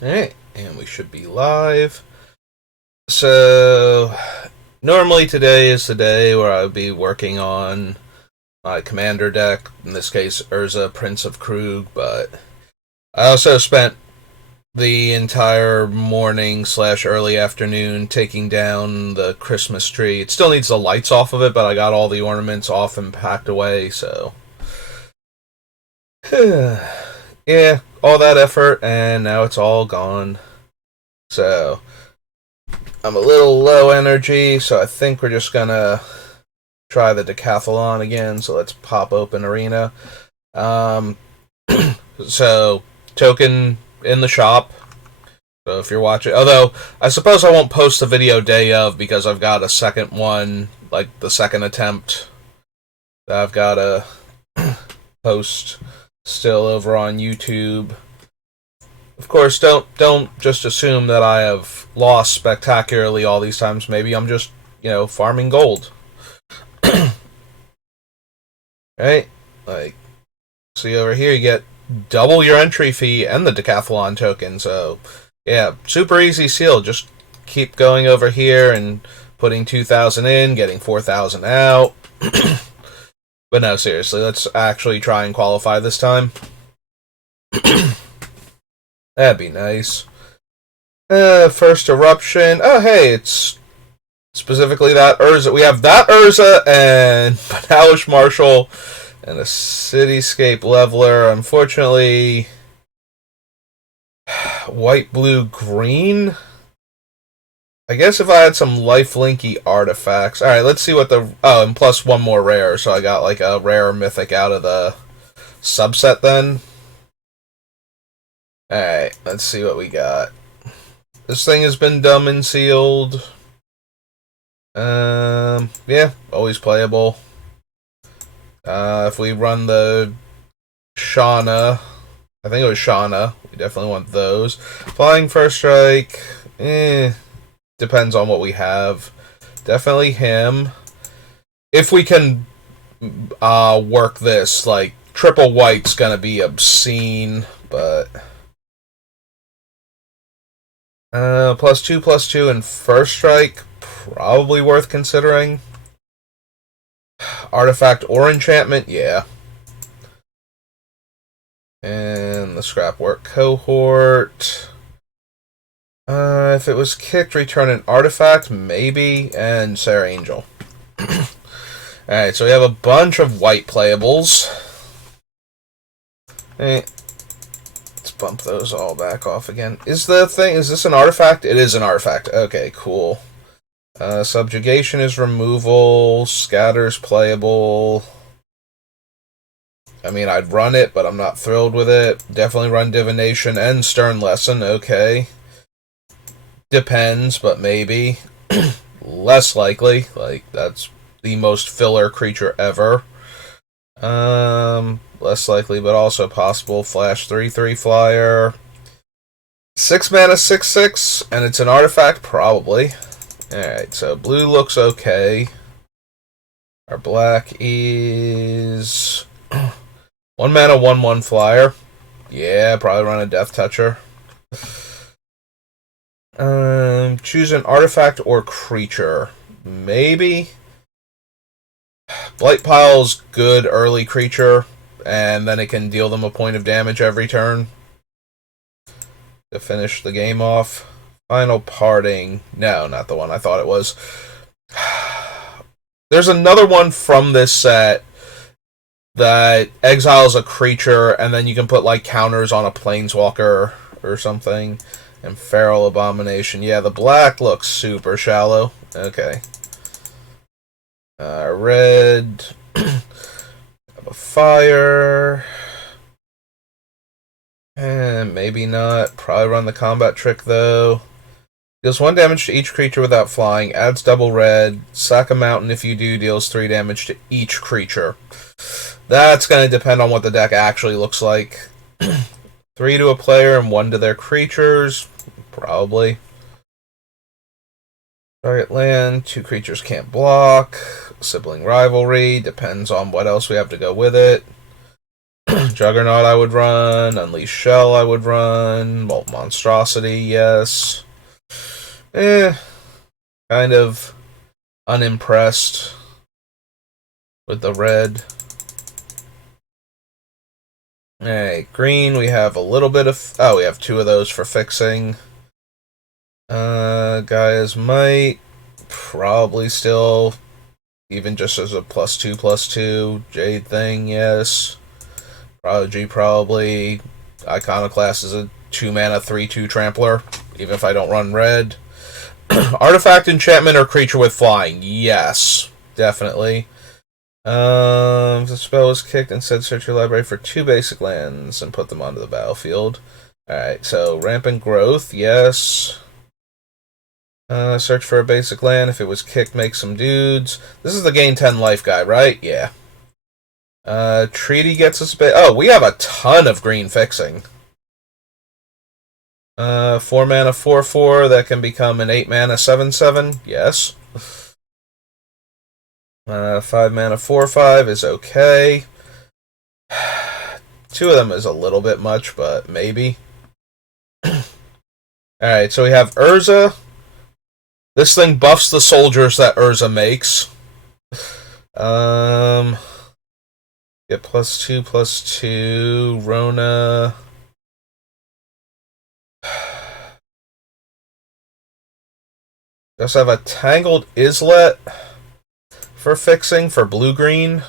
Alright, and we should be live. So, normally today is the day where I would be working on my commander deck, in this case Urza, Prince of Krug, but I also spent the entire morning slash early afternoon taking down the Christmas tree. It still needs the lights off of it, but I got all the ornaments off and packed away, so yeah, all that effort and now it's all gone. So I'm a little low energy, so I think we're just gonna try the Decathlon again. So let's pop open Arena. Um, so token in the shop. So if you're watching, although I suppose I won't post the video day of because I've got a second one, like the second attempt that I've got to post still over on YouTube. Of course, don't just assume that I have lost spectacularly all these times. Maybe I'm just, farming gold. Right? Like, see over here, you get double your entry fee and the Decathlon token. So, yeah, super easy seal. Just keep going over here and putting 2,000 in, getting 4,000 out. But no, seriously, let's actually try and qualify this time. That'd be nice. First eruption. Oh, hey, it's specifically that Urza. We have that Urza and Banalish Marshal and a Cityscape Leveler. Unfortunately, white, blue, green. I guess if I had some lifelinky artifacts. Alright, let's see what the... Oh, and plus one more rare, so I got like a rare mythic out of the subset then. Alright, let's see what we got. This thing has been dumb and sealed. Yeah, always playable. If we run the Shauna, I think it was Shauna, we definitely want those. Flying First Strike, depends on what we have. Definitely him. If we can work this, like, triple white's gonna be obscene, but... +2/+2 and First Strike, probably worth considering. Artifact or enchantment, yeah. And the Scrapwork Cohort. If it was kicked, return an artifact, maybe, and Sarah Angel. Alright, so we have a bunch of white playables. Let's bump those all back off again. Is this an artifact? It is an artifact. Okay, cool. Subjugation is removal. Scatter's playable. I mean, I'd run it, but I'm not thrilled with it. Definitely run Divination and Stern Lesson. Okay. Depends, but maybe. Less likely. Like, that's the most filler creature ever. Less likely, but also possible. Flash 3/3 flyer. 6 mana, 6/6, and it's an artifact? Probably. Alright, so blue looks okay. Our black is 1 mana, 1/1 flyer. Yeah, probably run a Death Toucher. Choose an artifact or creature. Maybe. Blight Pile's good early creature, and then it can deal them a point of damage every turn to finish the game off. Final Parting. No, not the one I thought it was. There's another one from this set that exiles a creature, and then you can put like counters on a planeswalker or something. And Feral Abomination. Yeah, the black looks super shallow. Okay. Red. A fire. And maybe not. Probably run the combat trick though. Deals 1 damage to each creature without flying. Adds double red. Sack a mountain if you do. Deals 3 damage to each creature. That's going to depend on what the deck actually looks like. 3 to a player and 1 to their creatures. Probably. Target land. 2 creatures can't block. Sibling Rivalry. Depends on what else we have to go with it. Juggernaut I would run. Unleash Shell I would run. Molt Monstrosity, yes. Kind of unimpressed with the red. Alright, green, we have a little bit of... Oh, we have 2 of those for fixing. Gaia's Might, probably still, even just as a +2/+2. Jade thing, yes. Prodigy, probably. Iconoclast is a 2-mana 3/2 trampler, even if I don't run red. Artifact, enchantment, or creature with flying, yes, definitely. If the spell was kicked, instead search your library for 2 basic lands and put them onto the battlefield. Alright, so Rampant Growth, yes. Search for a basic land. If it was kicked, make some dudes. This is the gain 10 life guy, right? Yeah. Treaty gets us a bit. Oh, we have a ton of green fixing. 4 mana 4/4 that can become an 8 mana 7/7. Yes. 5 mana 4/5 is okay. 2 of them is a little bit much, but maybe. Alright, so we have Urza. This thing buffs the soldiers that Urza makes. Get +2/+2. Rona. We also have a Tangled Islet for fixing for blue-green.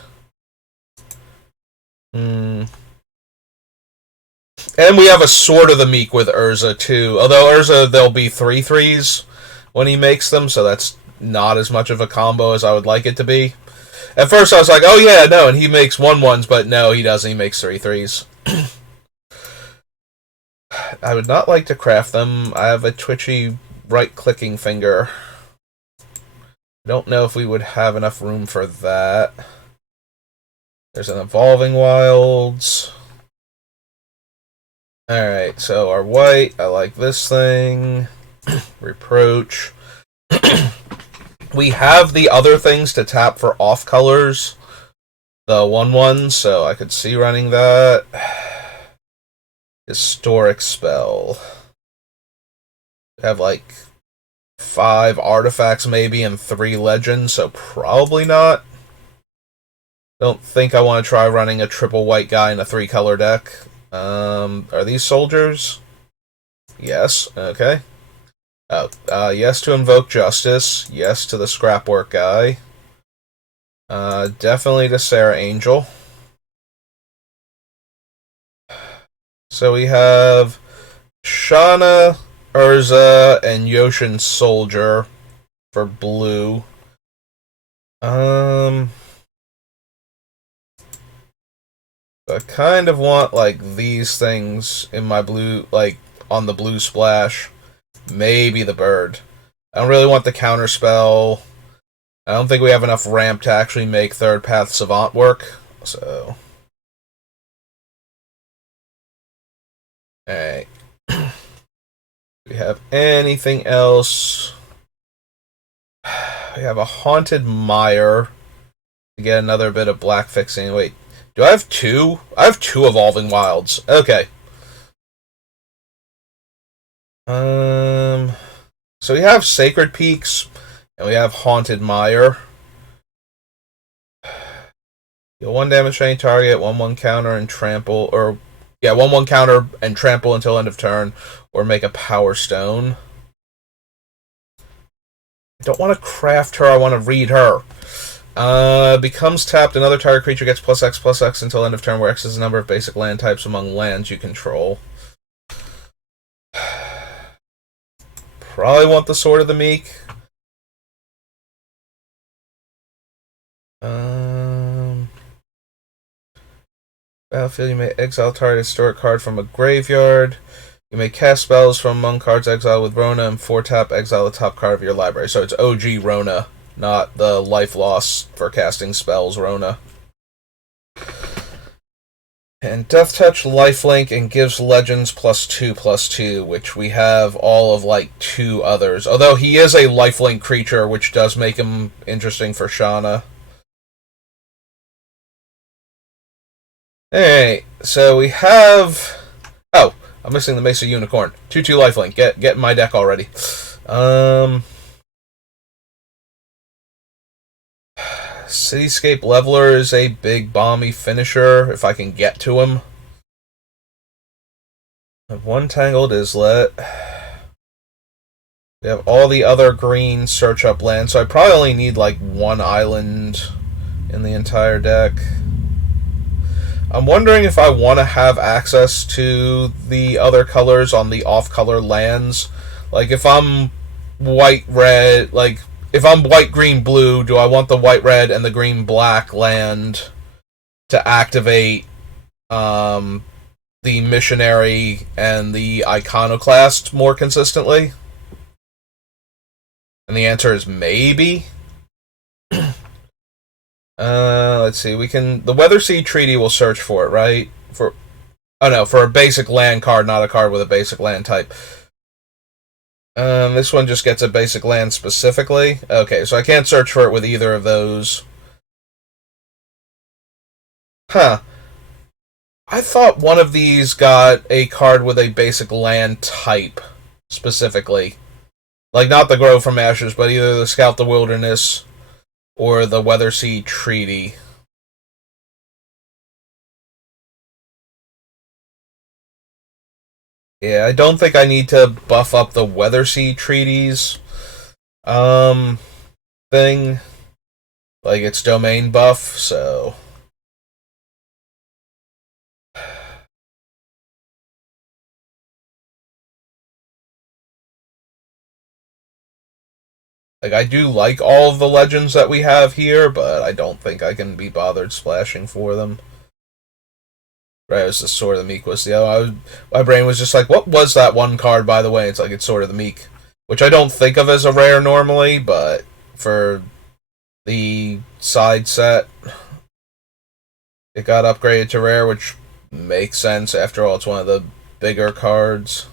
And we have a Sword of the Meek with Urza, too. Although Urza, there'll be 3/3s when he makes them, so that's not as much of a combo as I would like it to be. At first I was like, oh yeah, no, and he makes 1/1s, but no, he doesn't. He makes 3/3s. I would not like to craft them. I have a twitchy right-clicking finger. Don't know if we would have enough room for that. There's an Evolving Wilds. Alright, so our white, I like this thing. Reproach. We have the other things to tap for off colors. The 1/1, so I could see running that. Historic Spell. Have like 5 artifacts maybe and 3 legends, so probably not. Don't think I want to try running a triple white guy in a 3-color deck. Are these soldiers? Yes, okay. Oh, yes to Invoke Justice. Yes to the Scrapwork guy. Definitely to Sarah Angel. So we have Shauna, Urza, and Yoshin Soldier for blue. I kind of want, like, these things in my blue, like, on the blue splash. Maybe the bird. I don't really want the counter spell. I don't think we have enough ramp to actually make Third Path Savant work. So. Alright. Do we have anything else? We have a Haunted Mire to get another bit of black fixing. Wait, do I have 2? I have 2 Evolving Wilds. Okay. So we have Sacred Peaks, and we have Haunted Mire. Deal 1 damage to any target, 1/1 counter and trample, or yeah, 1/1 counter and trample until end of turn, or make a Power Stone. I don't want to craft her, I want to read her. Becomes tapped, another target creature gets +X/+X until end of turn, where X is the number of basic land types among lands you control. Probably want the Sword of the Meek. Battlefield, you may exile target historic card from a graveyard. You may cast spells from among cards exiled with Rona, and 4-tap exile the top card of your library. So it's OG Rona, not the life loss for casting spells Rona. And Death Touch, Lifelink, and gives Legends +2/+2, which we have all of like 2 others. Although he is a Lifelink creature, which does make him interesting for Shauna. Alright, so we have... Oh, I'm missing the Mesa Unicorn. 2-2 lifelink. Get in my deck already. Cityscape Leveler is a big bomby finisher, if I can get to him. I have one Tangled Islet. We have all the other green search up land, so I probably only need like one island in the entire deck. I'm wondering if I want to have access to the other colors on the off-color lands. Like, if I'm white-red, like, if I'm white-green-blue, do I want the white-red and the green-black land to activate the Missionary and the Iconoclast more consistently? And the answer is maybe. Let's see. We can. The Weatherseed Treaty will search for it, right? For a basic land card, not a card with a basic land type. This one just gets a basic land specifically. Okay, so I can't search for it with either of those. Huh. I thought one of these got a card with a basic land type specifically. Like, not the Grow from Ashes, but either the Scout the Wilderness or the Weatherseed Treaty. Yeah, I don't think I need to buff up the Weatherseed Treaties thing. Like, its domain buff, so... Like, I do like all of the legends that we have here, but I don't think I can be bothered splashing for them. Right, it was the Sword of the Meek was the other. My brain was just like, what was that one card, by the way? It's like, it's Sword of the Meek. Which I don't think of as a rare normally, but for the side set, it got upgraded to rare, which makes sense. After all, it's one of the bigger cards.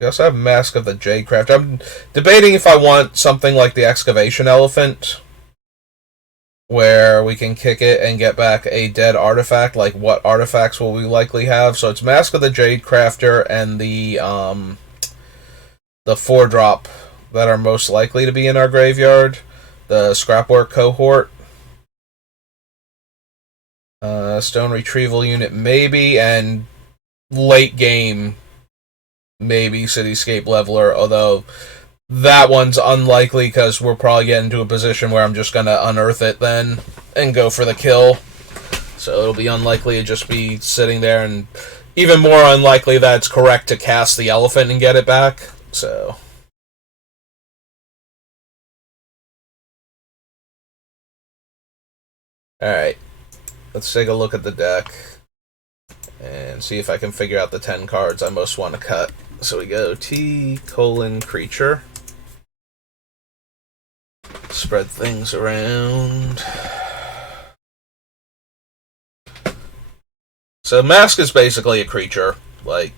We also have Mask of the Jadecraft. I'm debating if I want something like the Excavation Elephant, where we can kick it and get back a dead artifact. Like, what artifacts will we likely have? So it's Mask of the Jadecrafter and the 4-drop that are most likely to be in our graveyard. The Scrapwork Cohort. Stone Retrieval Unit, maybe, and late game, maybe Cityscape Leveler, although that one's unlikely because we'll probably get into a position where I'm just going to unearth it then and go for the kill. So it'll be unlikely to just be sitting there, and even more unlikely that it's correct to cast the elephant and get it back. So... Alright. Let's take a look at the deck and see if I can figure out the 10 cards I most want to cut. So we go T:creature. Spread things around. So Mask is basically a creature. Like,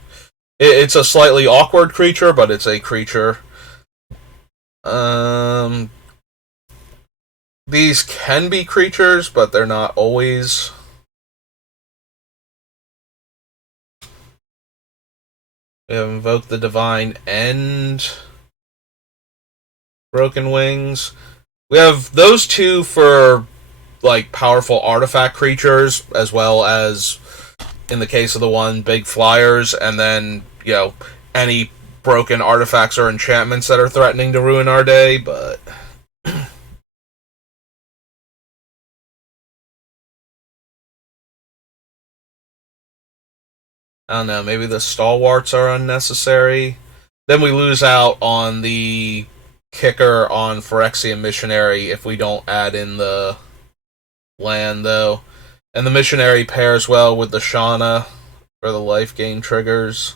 it's a slightly awkward creature, but it's a creature. These can be creatures, but they're not always. We have Invoked the Divine and Broken Wings. We have those two for, like, powerful artifact creatures, as well as, in the case of the one, big flyers, and then, you know, any broken artifacts or enchantments that are threatening to ruin our day, but... I don't know, maybe the Stalwarts are unnecessary. Then we lose out on the kicker on Phyrexian Missionary if we don't add in the land, though. And the Missionary pairs well with the Shauna for the life gain triggers.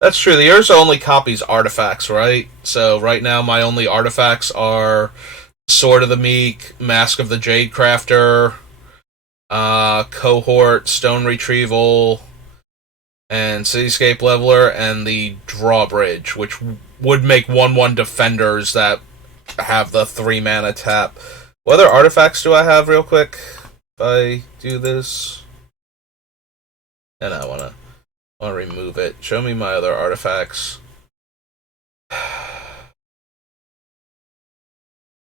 That's true, the Urza only copies artifacts, right? So right now my only artifacts are Sword of the Meek, Mask of the Jadecrafter, Cohort, Stone Retrieval, and Cityscape Leveler, and the Drawbridge, which would make 1/1 defenders that have the 3 mana tap. What other artifacts do I have real quick? If I do this, and I wanna remove it. Show me my other artifacts.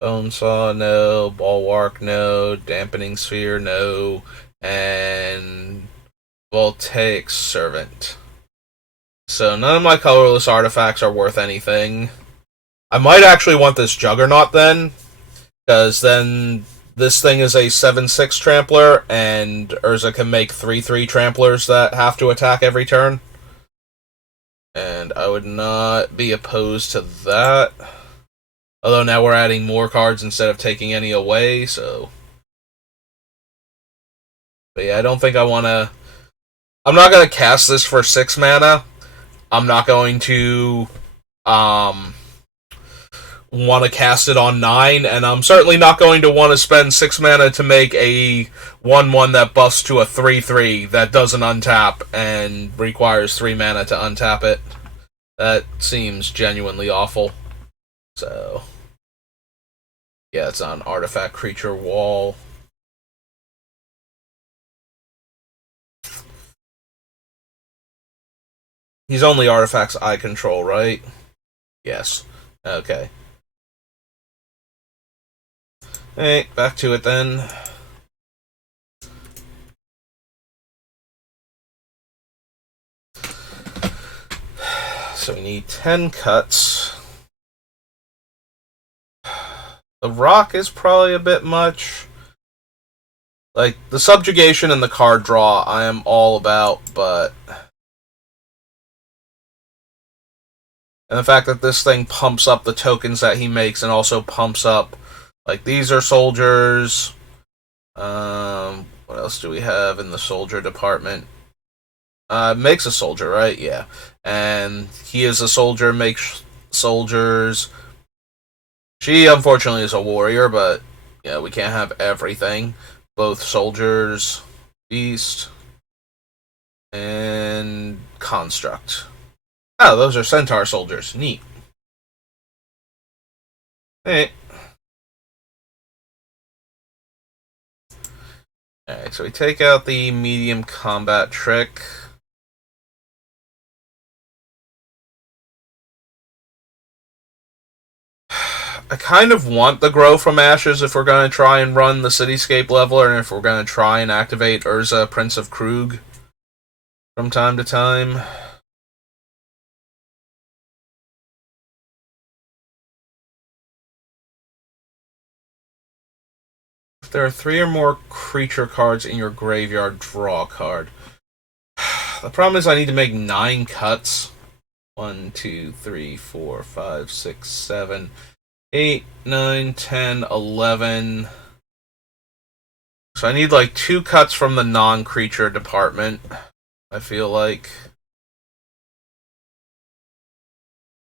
Bonesaw, no. Bulwark, no. Dampening Sphere, no. And Voltaic Servant. So none of my colorless artifacts are worth anything. I might actually want this Juggernaut then, because then this thing is a 7/6 Trampler, and Urza can make 3/3 Tramplers that have to attack every turn. And I would not be opposed to that. Although now we're adding more cards instead of taking any away, so... But yeah, I don't think I want to... I'm not going to cast this for 6 mana. I'm not going to want to cast it on 9, and I'm certainly not going to want to spend 6 mana to make a 1/1 that buffs to a 3/3 that doesn't untap and requires 3 mana to untap it. That seems genuinely awful. So, yeah, it's on Artifact Creature Wall. He's only artifacts I control, right? Yes. Okay. Hey, back to it then. So we need 10 cuts. The rock is probably a bit much. Like, the subjugation and the card draw I am all about, but... And the fact that this thing pumps up the tokens that he makes and also pumps up... Like, these are soldiers. What else do we have in the soldier department? Makes a soldier, right? Yeah. And he is a soldier, makes soldiers. She, unfortunately, is a warrior, but yeah, we can't have everything. Both soldiers, beast, and construct. Oh, those are centaur soldiers. Neat. Hey. Alright, so we take out the medium combat trick. I kind of want the Grow from Ashes if we're going to try and run the Cityscape leveler, and if we're going to try and activate Urza, Prince of Krug from time to time. If there are 3 or more creature cards in your graveyard, draw a card. The problem is I need to make 9 cuts. 1, 2, 3, 4, 5, 6, 7, 8, 9, 10, 11. So I need like 2 cuts from the non-creature department, I feel like.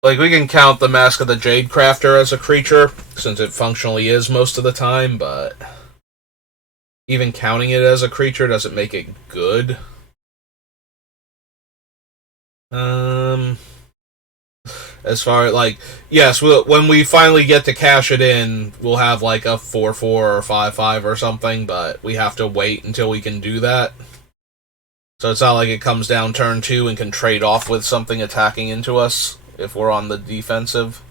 Like, we can count the Mask of the Jade Crafter as a creature, since it functionally is most of the time, but even counting it as a creature doesn't make it good. As far as, like, yes, when we finally get to cash it in, we'll have like a 4/4 or 5/5 or something, but we have to wait until we can do that. So it's not like it comes down turn 2 and can trade off with something attacking into us if we're on the defensive.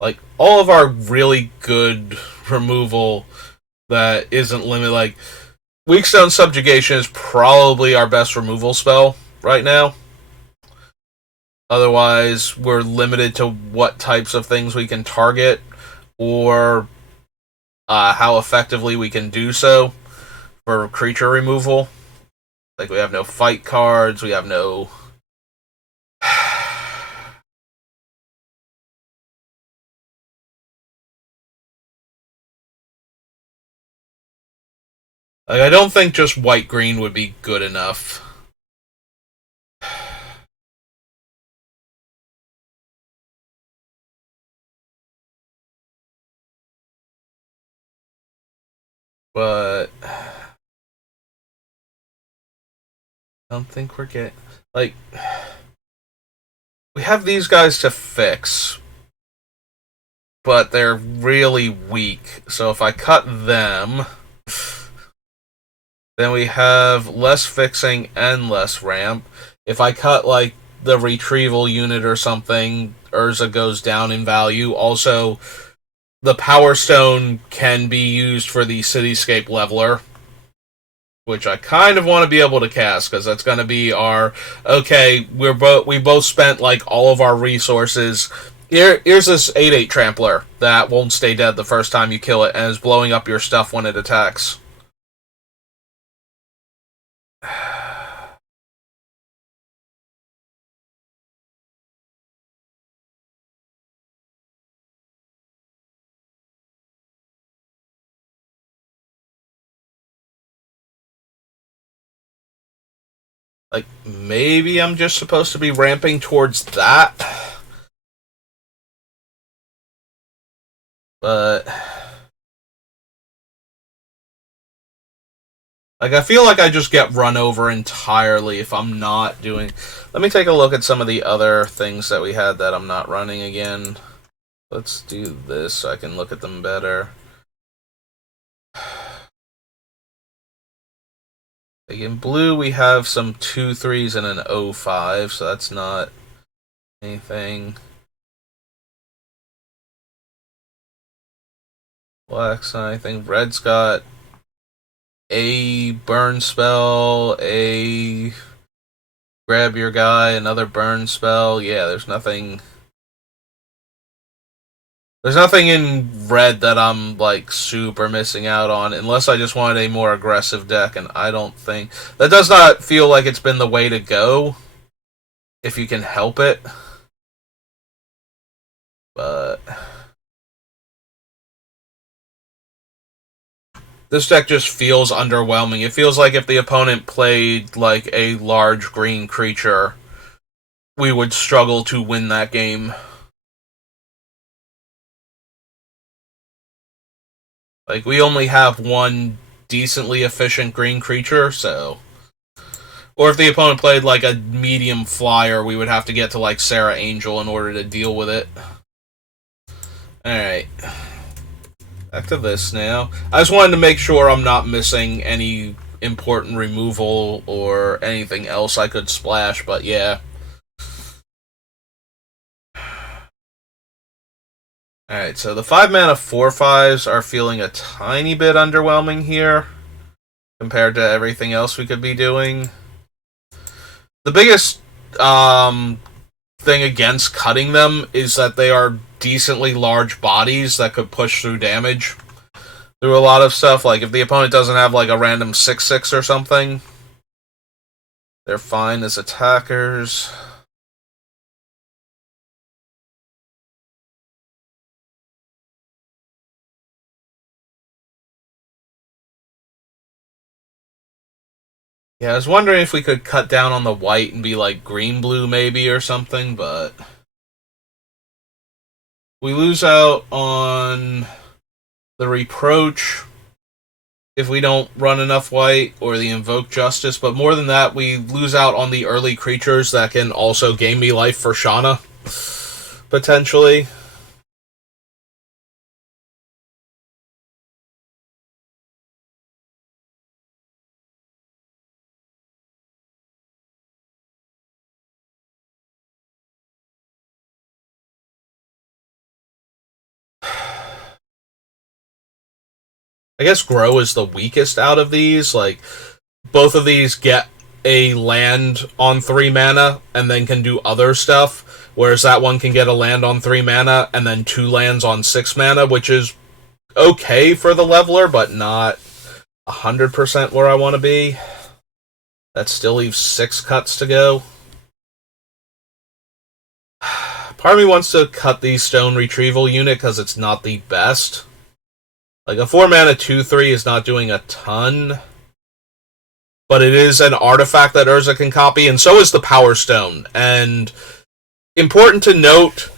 Like, all of our really good removal that isn't limited, like, Weakstone Subjugation is probably our best removal spell right now. Otherwise, we're limited to what types of things we can target, or how effectively we can do so for creature removal. Like, we have no fight cards, we have no... Like, I don't think just white-green would be good enough. But I don't think we're getting... Like, we have these guys to fix, but they're really weak. So if I cut them, then we have less fixing and less ramp. If I cut, like, the retrieval unit or something, Urza goes down in value. Also, the Power Stone can be used for the Cityscape Leveler, which I kind of want to be able to cast, because that's going to be our... Okay, we both spent, like, all of our resources. Here's this 8/8 Trampler that won't stay dead the first time you kill it, and is blowing up your stuff when it attacks. Like, maybe I'm just supposed to be ramping towards that. But... Like, I feel like I just get run over entirely if I'm not doing... Let me take a look at some of the other things that we had that I'm not running again. Let's do this so I can look at them better. Like in blue, we have some 2-3s and an 0-5, so that's not anything. Black's not anything. Red's got a burn spell, a grab your guy, another burn spell. Yeah, there's nothing... There's nothing in red that I'm, like, super missing out on, unless I just wanted a more aggressive deck, and I don't think... That does not feel like it's been the way to go, if you can help it. But... This deck just feels underwhelming. It feels like if the opponent played, like, a large green creature, we would struggle to win that game. Like, we only have one decently efficient green creature, so... Or if the opponent played, like, a medium flyer, we would have to get to, like, Sarah Angel in order to deal with it. Alright. Back to this now. I just wanted to make sure I'm not missing any important removal or anything else I could splash, but yeah. Alright, so the 5-mana 4/5s are feeling a tiny bit underwhelming here compared to everything else we could be doing. The biggest thing against cutting them is that they are decently large bodies that could push through damage through a lot of stuff. Like, if the opponent doesn't have, like, a random 6/6 or something, they're fine as attackers. Yeah, I was wondering if we could cut down on the white and be like green-blue maybe or something, but... We lose out on the Reproach if we don't run enough white, or the Invoke Justice, but more than that, we lose out on the early creatures that can also gain me life for Shauna, potentially. I guess Grow is the weakest out of these. Like, both of these get a land on 3 mana and then can do other stuff, whereas that one can get a land on 3 mana and then 2 lands on 6 mana, which is okay for the leveler, but not 100% where I want to be. That still leaves 6 cuts to go. Part of me wants to cut the Stone Retrieval unit because it's not the best. Like, a 4-mana 2/3 is not doing a ton, but it is an artifact that Urza can copy, and so is the Power Stone. And important to note,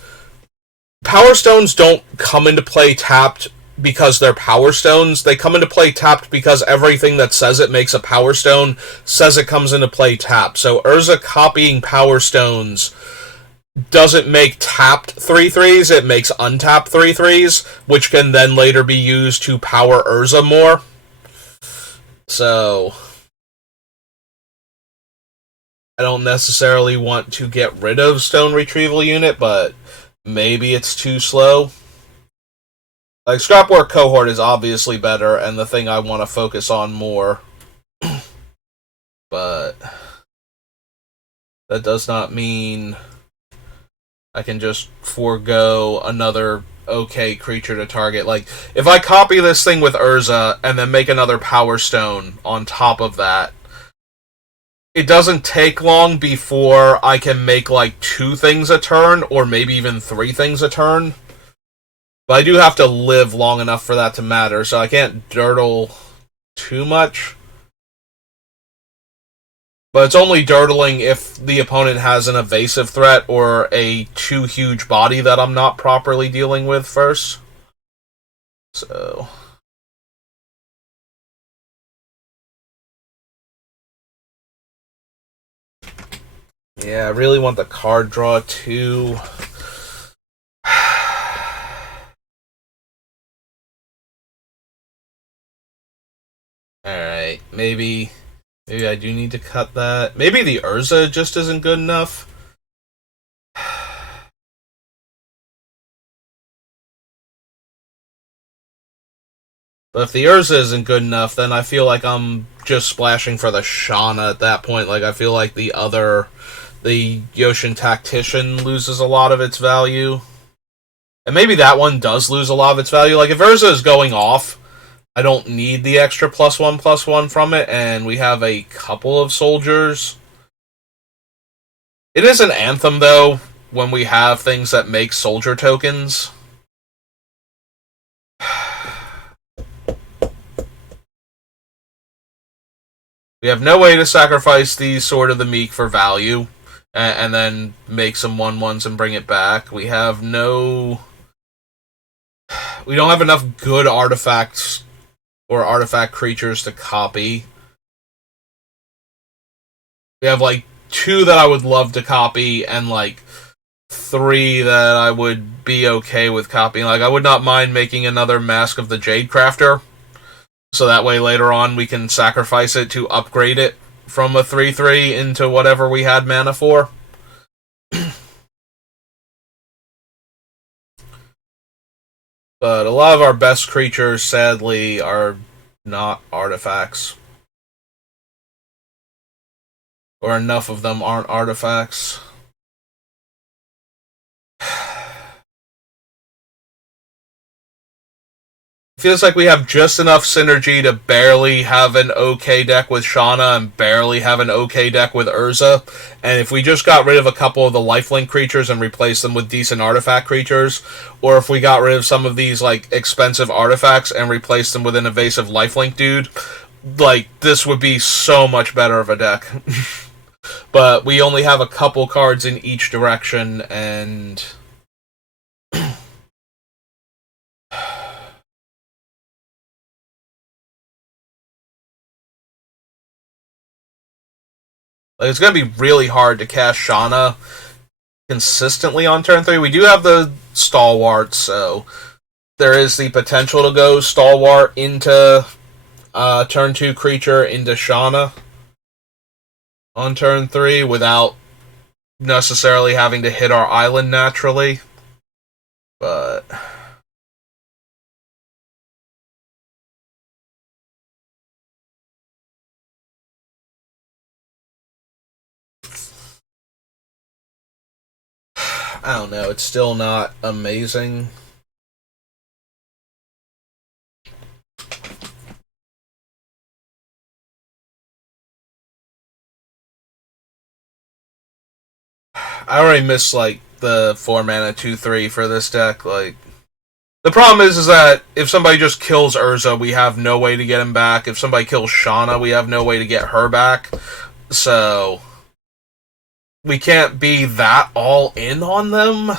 Power Stones don't come into play tapped because they're Power Stones. They come into play tapped because everything that says it makes a Power Stone says it comes into play tapped. So Urza copying Power Stones doesn't make tapped 3/3s, it makes untapped 3/3s, which can then later be used to power Urza more. So I don't necessarily want to get rid of Stone Retrieval Unit, but maybe it's too slow. Like, Scrapwork Cohort is obviously better, and the thing I want to focus on more. But that does not mean I can just forego another okay creature to target. Like, if I copy this thing with Urza and then make another Power Stone on top of that, it doesn't take long before I can make like 2 things a turn, or maybe even 3 things a turn. But I do have to live long enough for that to matter, so I can't dirtle too much. But it's only dirtling if the opponent has an evasive threat or a too huge body that I'm not properly dealing with first. So yeah, I really want the card draw too. Alright, maybe I do need to cut that. Maybe the Urza just isn't good enough. But if the Urza isn't good enough, then I feel like I'm just splashing for the Shauna at that point. Like, I feel like the Yoshin Tactician loses a lot of its value. And maybe that one does lose a lot of its value. Like, if Urza is going off, I don't need the extra +1/+1 from it, and we have a couple of soldiers. It is an Anthem, though, when we have things that make soldier tokens. We have no way to sacrifice the Sword of the Meek for value, and then make some 1/1s and bring it back. We have no... We don't have enough good artifacts or artifact creatures to copy. We have, like, 2 that I would love to copy, and, like, 3 that I would be okay with copying. Like, I would not mind making another Mask of the Jade Crafter, so that way later on we can sacrifice it to upgrade it from a 3/3 into whatever we had mana for. But a lot of our best creatures, sadly, are not artifacts. Or enough of them aren't artifacts. Feels like we have just enough synergy to barely have an okay deck with Shauna and barely have an okay deck with Urza. And if we just got rid of a couple of the lifelink creatures and replaced them with decent artifact creatures, or if we got rid of some of these like expensive artifacts and replaced them with an evasive lifelink dude, like, this would be so much better of a deck. But we only have a couple cards in each direction, and like, it's going to be really hard to cast Shauna consistently on turn 3. We do have the Stalwart, so there is the potential to go Stalwart into turn 2 creature into Shauna on turn 3 without necessarily having to hit our island naturally. But I don't know, it's still not amazing. I already miss, like, the 4 mana 2/3 for this deck. Like, the problem is that if somebody just kills Urza, we have no way to get him back. If somebody kills Shauna, we have no way to get her back. So we can't be that all in on them.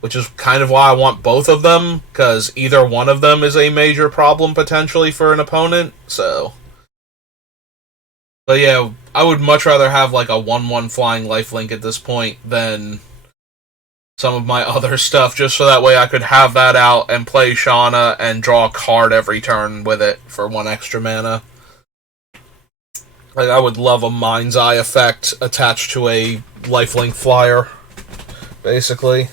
which is kind of why I want both of them, because either one of them is a major problem potentially for an opponent, so... But yeah, I would much rather have like a 1/1 flying lifelink at this point than some of my other stuff, just so that way I could have that out and play Shauna and draw a card every turn with it for 1 extra mana. Like, I would love a Mind's Eye effect attached to a lifelink flyer, basically.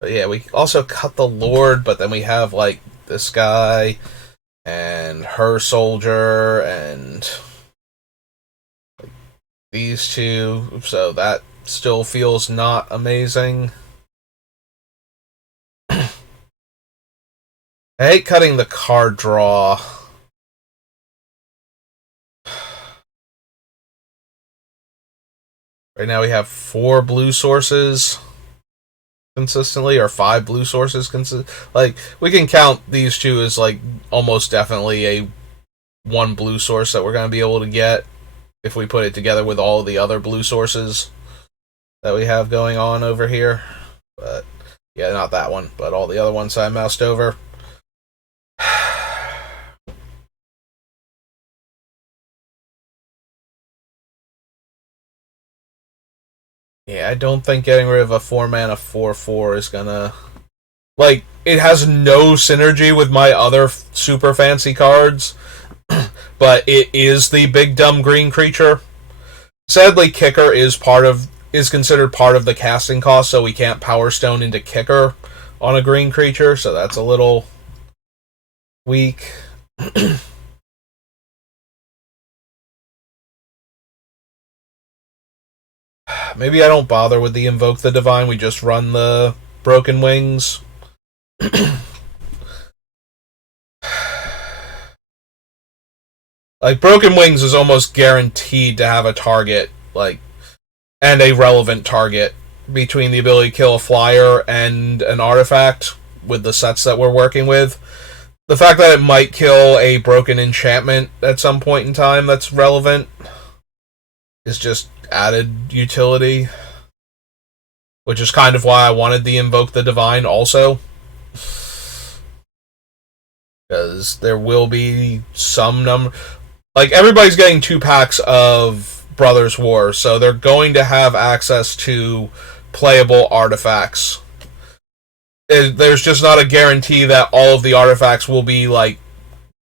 But yeah, we also cut the Lord, but then we have, like, this guy and her soldier and like, these two, so that still feels not amazing. I hate cutting the card draw. Right now we have 4 blue sources consistently, or 5 blue sources like, we can count these two as like almost definitely a 1 blue source that we're going to be able to get if we put it together with all the other blue sources that we have going on over here. But yeah, not that one, but all the other ones I moused over. Yeah, I don't think getting rid of a 4-mana 4/4 is gonna... Like, it has no synergy with my other super fancy cards, but it is the big dumb green creature. Sadly, Kicker is considered part of the casting cost, so we can't Power Stone into Kicker on a green creature, so that's a little weak. Maybe I don't bother with the Invoke the Divine, we just run the Broken Wings. Like, Broken Wings is almost guaranteed to have a target, like, and a relevant target between the ability to kill a flyer and an artifact with the sets that we're working with. The fact that it might kill a broken enchantment at some point in time that's relevant is just added utility, which is kind of why I wanted the Invoke the Divine also, because there will be some number... Like, everybody's getting 2 packs of Brothers' War, so they're going to have access to playable artifacts. There's just not a guarantee that all of the artifacts will be, like,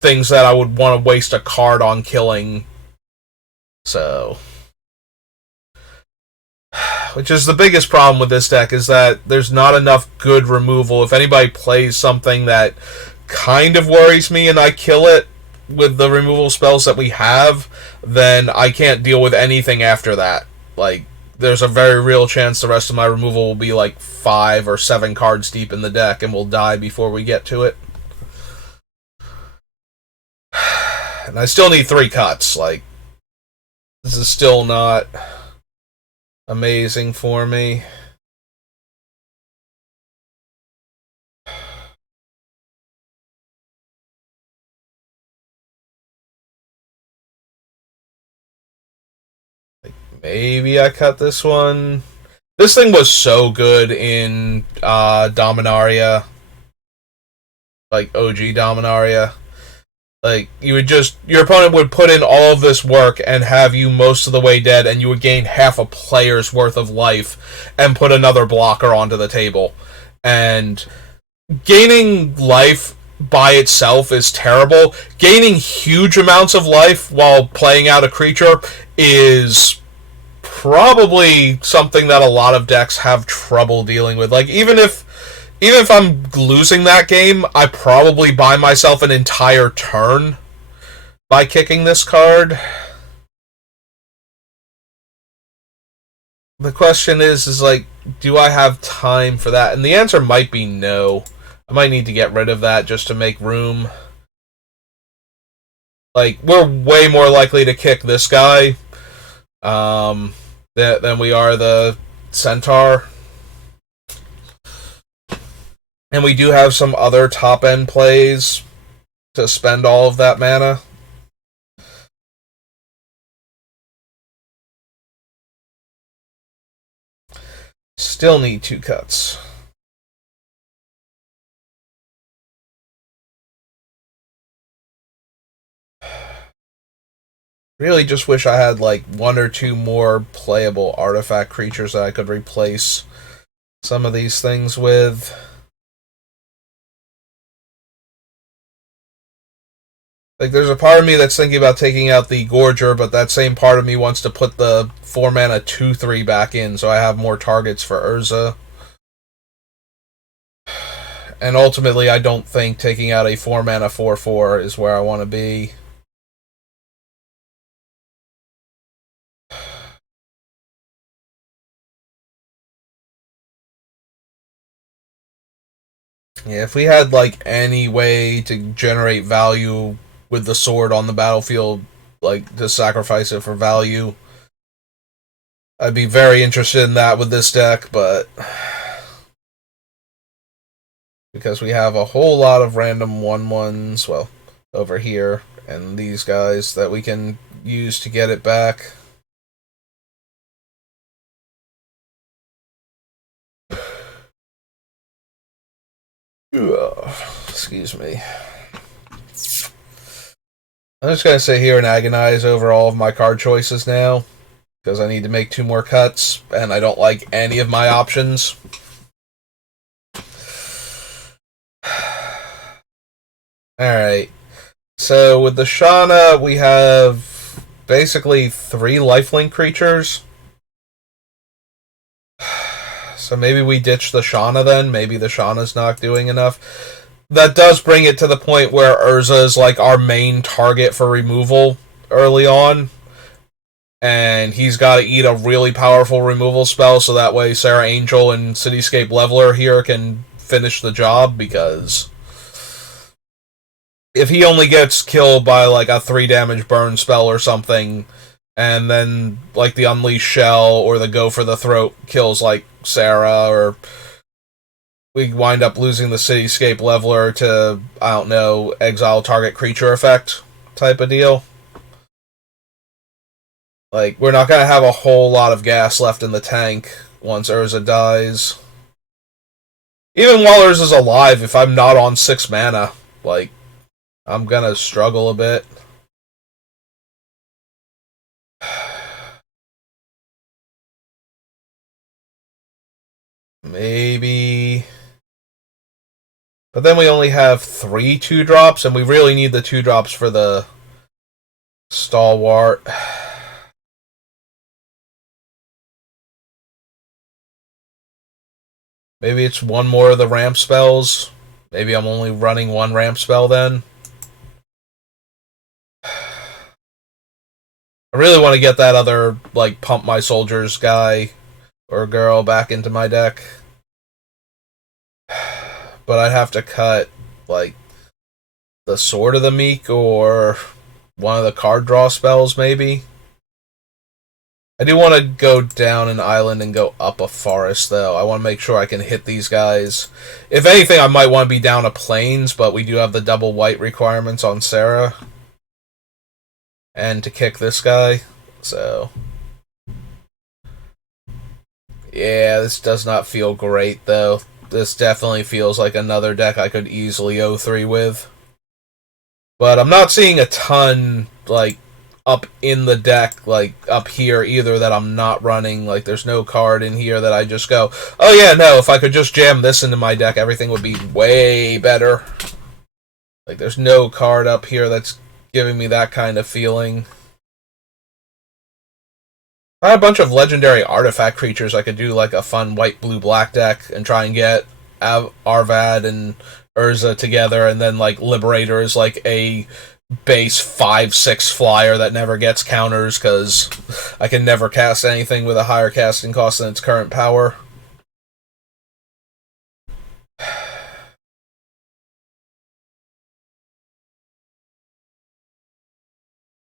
things that I would want to waste a card on killing. So... Which is the biggest problem with this deck, is that there's not enough good removal. If anybody plays something that kind of worries me and I kill it with the removal spells that we have, then I can't deal with anything after that. Like, there's a very real chance the rest of my removal will be like 5 or 7 cards deep in the deck and will die before we get to it. And I still need 3 cuts. Like, this is still not amazing for me. Maybe I cut this one. This thing was so good in Dominaria. Like, OG Dominaria. Like, your opponent would put in all of this work and have you most of the way dead, and you would gain half a player's worth of life and put another blocker onto the table. And gaining life by itself is terrible. Gaining huge amounts of life while playing out a creature is probably something that a lot of decks have trouble dealing with. Like, even if I'm losing that game, I probably buy myself an entire turn by kicking this card. The question is like, do I have time for that? And the answer might be no. I might need to get rid of that just to make room. Like, we're way more likely to kick this guy than we are the Centaur. And we do have some other top-end plays to spend all of that mana. Still need 2 cuts. Really just wish I had like 1 or 2 more playable artifact creatures that I could replace some of these things with. Like, there's a part of me that's thinking about taking out the Gorger, but that same part of me wants to put the 4 mana 2/3 back in so I have more targets for Urza. And ultimately, I don't think taking out a 4 mana 4/4 is where I want to be. Yeah, if we had like any way to generate value with the sword on the battlefield, like to sacrifice it for value, I'd be very interested in that with this deck, but because we have a whole lot of random 1/1s, well, over here, and these guys that we can use to get it back. Excuse me. I'm just going to sit here and agonize over all of my card choices now, because I need to make 2 more cuts, and I don't like any of my options. Alright, so with the Shauna, we have basically 3 lifelink creatures. So maybe we ditch the Shauna then. Maybe the Shauna's not doing enough. That does bring it to the point where Urza is like our main target for removal early on. And he's got to eat a really powerful removal spell so that way Sarah Angel and Cityscape Leveler here can finish the job, because if he only gets killed by like a 3 damage burn spell or something, and then like the Unleashed Shell or the Go for the Throat kills like Sarah, or we wind up losing the Cityscape Leveler to, I don't know, exile target creature effect type of deal. Like, we're not going to have a whole lot of gas left in the tank once Urza dies. Even while Urza's alive, if I'm not on 6 mana, like, I'm going to struggle a bit. Maybe. But then we only have 3 2-drops, and we really need the 2-drops for the Stalwart. Maybe it's 1 more of the ramp spells. Maybe I'm only running 1 ramp spell then. I really want to get that other, like, Pump My Soldiers guy or girl back into my deck. But I'd have to cut, like, the Sword of the Meek or one of the card draw spells, maybe. I do want to go down an island and go up a forest, though. I want to make sure I can hit these guys. If anything, I might want to be down a plains, but we do have the double white requirements on Sarah. And to kick this guy, so... yeah, this does not feel great, though. This definitely feels like another deck I could easily 0-3 with. But I'm not seeing a ton, like, up in the deck, like, up here either that I'm not running. Like, there's no card in here that I just go, oh yeah, no, if I could just jam this into my deck, everything would be way better. Like, there's no card up here that's giving me that kind of feeling. I had a bunch of legendary artifact creatures. I could do like a fun white, blue, black deck and try and get Arvad and Urza together, and then like Liberator is like a base 5/6 flyer that never gets counters because I can never cast anything with a higher casting cost than its current power.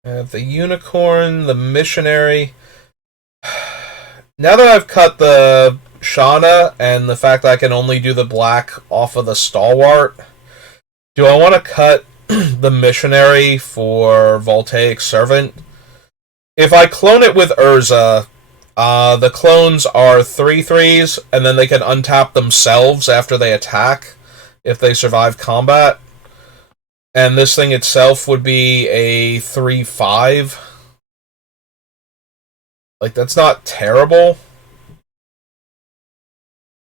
I have the Unicorn, the Missionary. Now that I've cut the Shauna and the fact that I can only do the black off of the Stalwart, do I want to cut the Missionary for Voltaic Servant? If I clone it with Urza, The clones are 3/3s, and then they can untap themselves after they attack if they survive combat. And this thing itself would be a 3/5. Like, that's not terrible.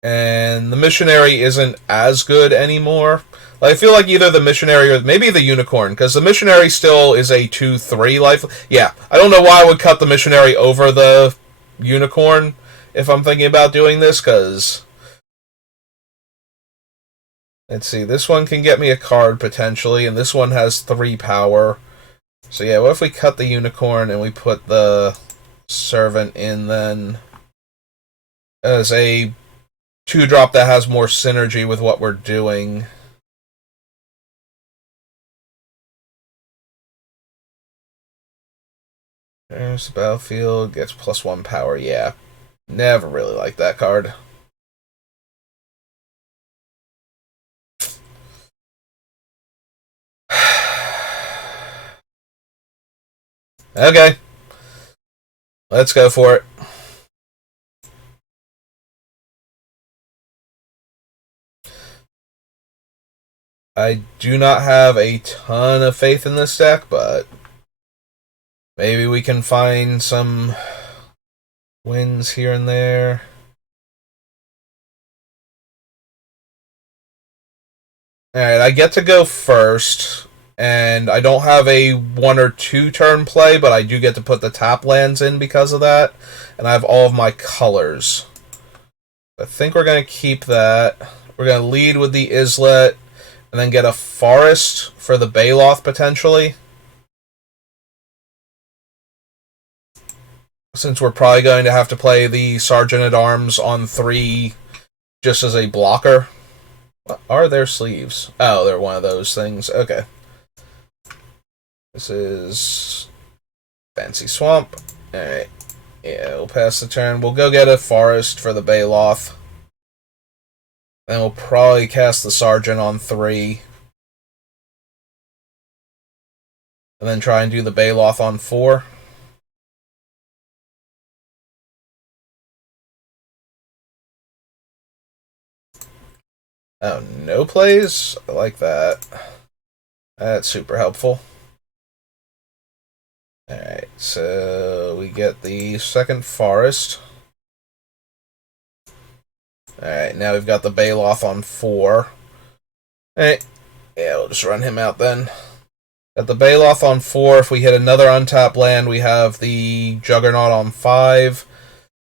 And the missionary isn't as good anymore. Like, I feel like either the missionary or maybe the unicorn, because the missionary still is a 2/3 life. Yeah, I don't know why I would cut the missionary over the unicorn if I'm thinking about doing this, because let's see, this one can get me a card potentially, and this one has 3 power. So yeah, what if we cut the unicorn and we put the servant in then as a 2-drop that has more synergy with what we're doing. There's the battlefield, gets +1 power, yeah. Never really liked that card. Okay. Let's go for it. I do not have a ton of faith in this deck, but maybe we can find some wins here and there. Alright, I get to go first, and I don't have a 1 or 2 turn play, but I do get to put the tap lands in because of that, and I have all of my colors. I think we're going to keep that. We're going to lead with the Islet, and then get a Forest for the Baloth, potentially. Since we're probably going to have to play the Sergeant-at-Arms on 3 just as a blocker. What are their sleeves? Oh, they're one of those things. Okay. This is Fancy Swamp. Alright. Yeah, we'll pass the turn. We'll go get a Forest for the Baloth. Then we'll probably cast the Sergeant on 3. And then try and do the Baloth on 4. Oh, no plays? I like that. That's super helpful. Alright, so we get the second Forest. Alright, now we've got the Baloth on 4. Alright, yeah, we'll just run him out then. Got the Baloth on 4. If we hit another untapped land, we have the Juggernaut on 5.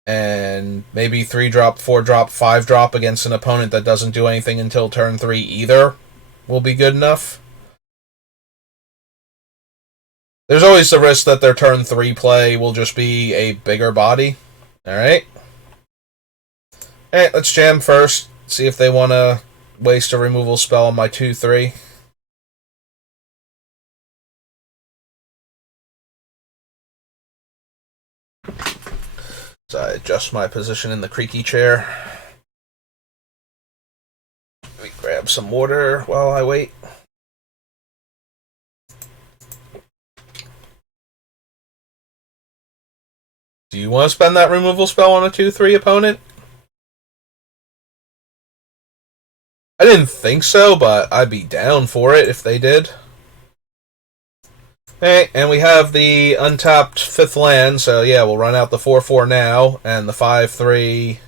And maybe 3-drop, 4-drop, 5-drop against an opponent that doesn't do anything until turn 3 either will be good enough. There's always the risk that their turn 3 play will just be a bigger body. Alright. Alright, let's jam first. See if they want to waste a removal spell on my 2/3. So I adjust my position in the creaky chair. Let me grab some water while I wait. Do you want to spend that removal spell on a 2/3 opponent? I didn't think so, but I'd be down for it if they did. Okay, and we have the untapped 5th land, so yeah, we'll run out the 4/4 now, and the 5/3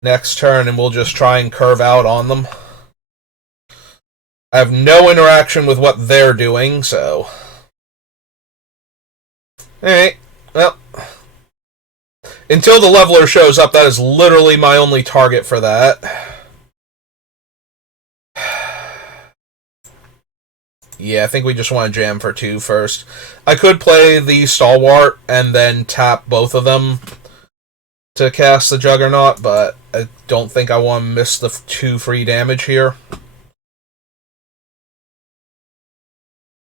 next turn, and we'll just try and curve out on them. I have no interaction with what they're doing, so... Alright, well... Until the leveler shows up, that is literally my only target for that. Yeah, I think we just want to jam for 2 first. I could play the Stalwart and then tap both of them to cast the Juggernaut, but I don't think I want to miss the 2 free damage here.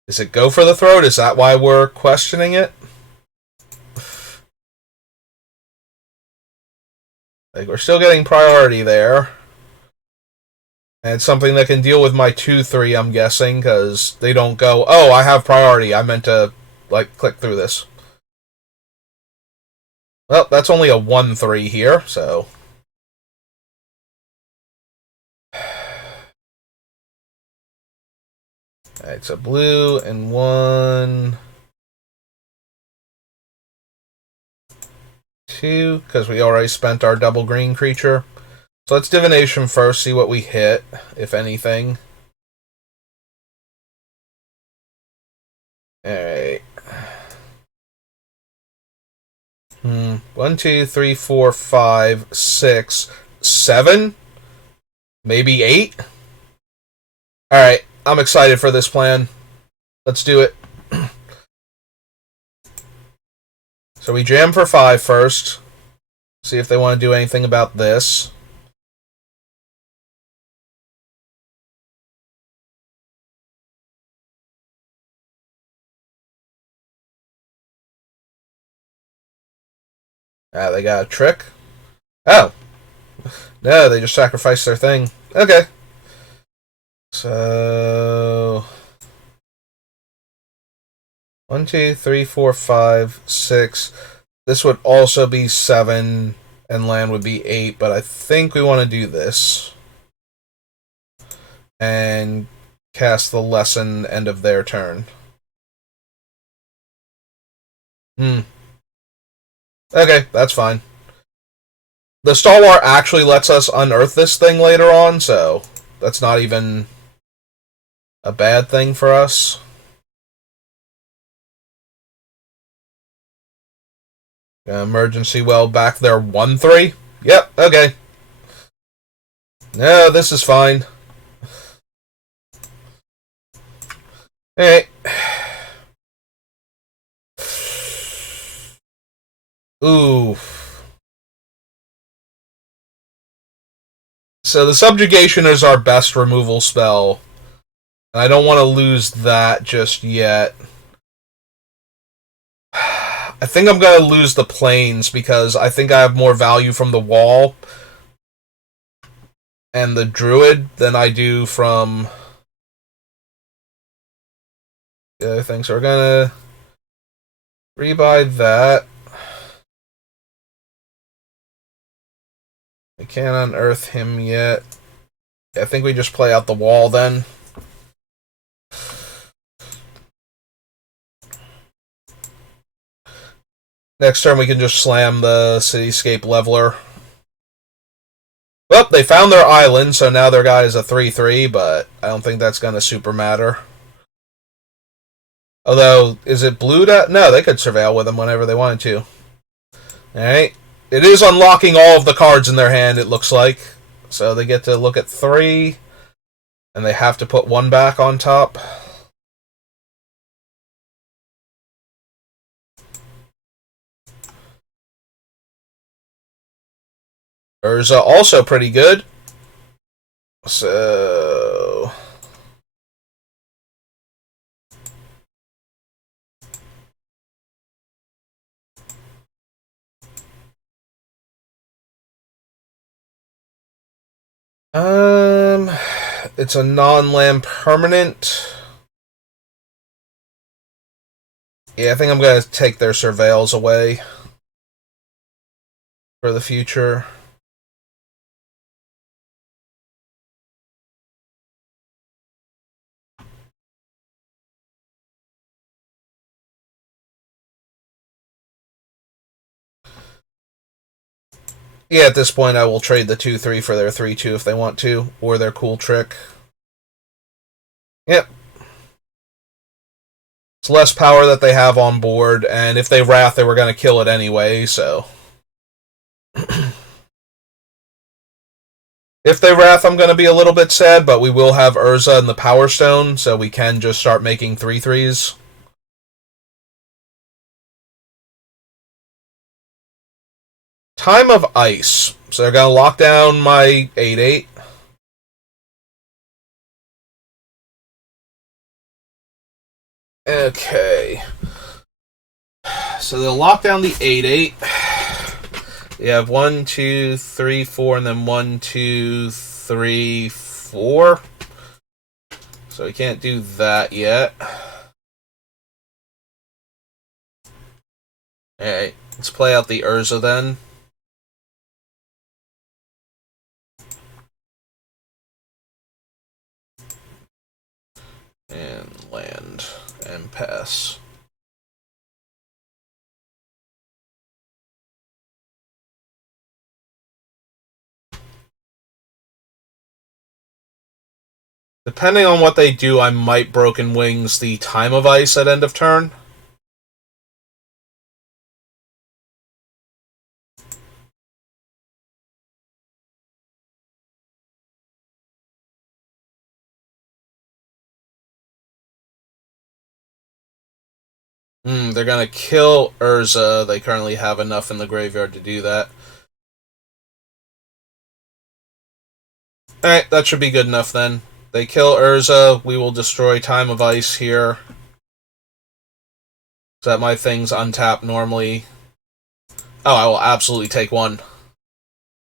Is it go for the throat? Is that why we're questioning it? Like, we're still getting priority there. And something that can deal with my 2/3, I'm guessing, because they don't go, oh, I have priority. I meant to, like, click through this. Well, that's only a 1-3 here, so... Alright, so blue and 1... 2, because we already spent our double green creature. So let's divination first, see what we hit, if anything. Alright. 1, 2, 3, 4, 5, 6, 7? Maybe 8? Alright, I'm excited for this plan. Let's do it. So we jam for 5 first. See if they want to do anything about this. Ah, they got a trick. Oh. No, they just sacrificed their thing. Okay. So... 1, 2, 3, 4, 5, 6. This would also be 7, and land would be 8, but I think we want to do this. And cast the lesson end of their turn. Okay, that's fine. The Stalwart actually lets us unearth this thing later on, so that's not even a bad thing for us. Emergency well back there 1-3. Yep, okay. No, this is fine. Alright. Ooh. So the Subjugation is our best removal spell. And I don't want to lose that just yet. I think I'm going to lose the Plains because I think I have more value from the Wall and the Druid than I do from the other thing. So we're going to rebuy that. I can't unearth him yet. I think we just play out the Wall then. Next turn we can just slam the Cityscape Leveler. Well, they found their island, so now their guy is a 3-3, but I don't think that's going to super matter. Although, is it blue that... No, they could surveil with them whenever they wanted to. Alright. It is unlocking all of the cards in their hand, it looks like. So they get to look at 3, and they have to put 1 back on top. Urza also pretty good. So... It's a non-land permanent. Yeah, I think I'm going to take their surveils away for the future. Yeah, at this point I will trade the 2-3 for their 3-2 if they want to, or their cool trick. Yep. It's less power that they have on board, and if they Wrath, they were going to kill it anyway, so... If they Wrath, I'm going to be a little bit sad, but we will have Urza and the Power Stone, so we can just start making 3-3s. Time of Ice. So they're going to lock down my 8-8. Okay. So they'll lock down the 8-8. You have 1, 2, 3, 4, and then 1, 2, 3, 4. So we can't do that yet. Alright. Let's play out the Urza then. And land. And pass. Depending on what they do, I might Broken Wings the Time of Ice at end of turn. They're gonna kill Urza. They currently have enough in the graveyard to do that. Alright, that should be good enough then. They kill Urza, we will destroy Time of Ice here. So that my things untap normally. Oh, I will absolutely take one.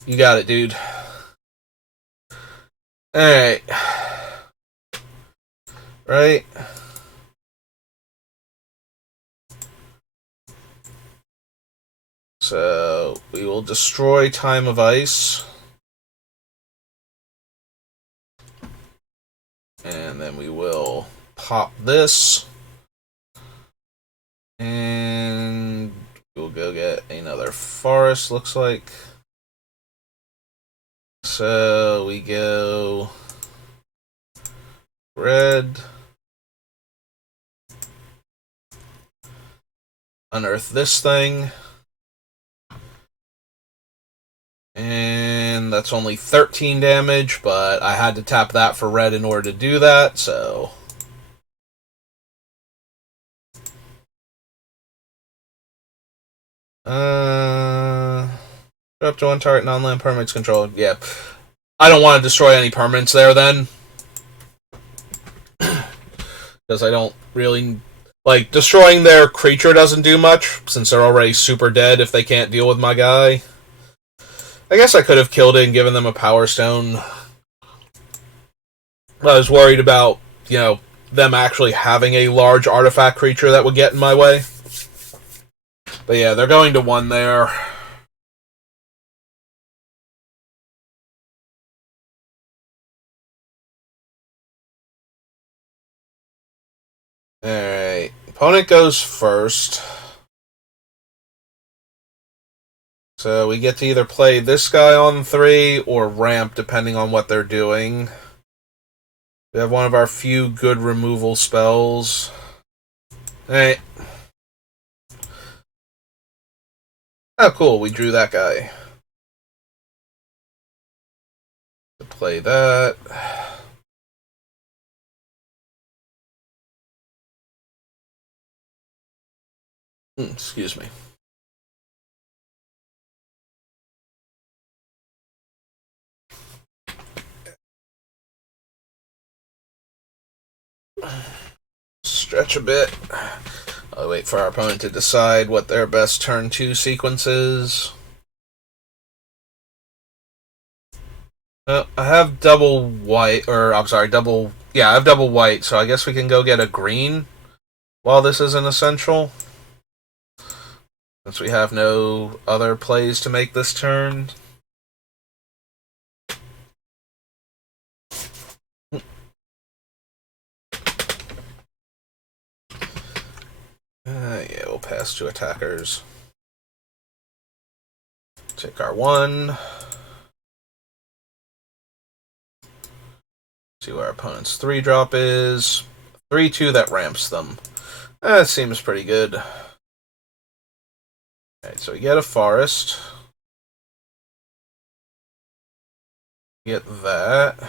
You got it, dude. Alright. Right. So, we will destroy Time of Ice. And then we will pop this. And we'll go get another forest, looks like. So, we go red. Unearth this thing. And that's only 13 damage, but I had to tap that for red in order to do that, so... Up to one target non-land permanents controlled. Yeah. I don't want to destroy any permanents there then. Because I don't really... Like, destroying their creature doesn't do much, since they're already super dead if they can't deal with my guy. I guess I could have killed it and given them a Power Stone. I was worried about, them actually having a large artifact creature that would get in my way. But yeah, they're going to 1 there. Alright. Opponent goes first. So we get to either play this guy on 3 or ramp, depending on what they're doing. We have one of our few good removal spells. Alright. Oh, cool. We drew that guy. To play that. Excuse me. Stretch a bit. I'll wait for our opponent to decide what their best turn 2 sequence is. I have double white, or I'm sorry, double. Yeah, I have double white, so I guess we can go get a green while this is an essential. Since we have no other plays to make this turn. Yeah, we'll pass 2 attackers. Take our 1. See what our opponent's 3-drop is. 3-2 that ramps them. That seems pretty good. Alright, so we get a forest. Get that.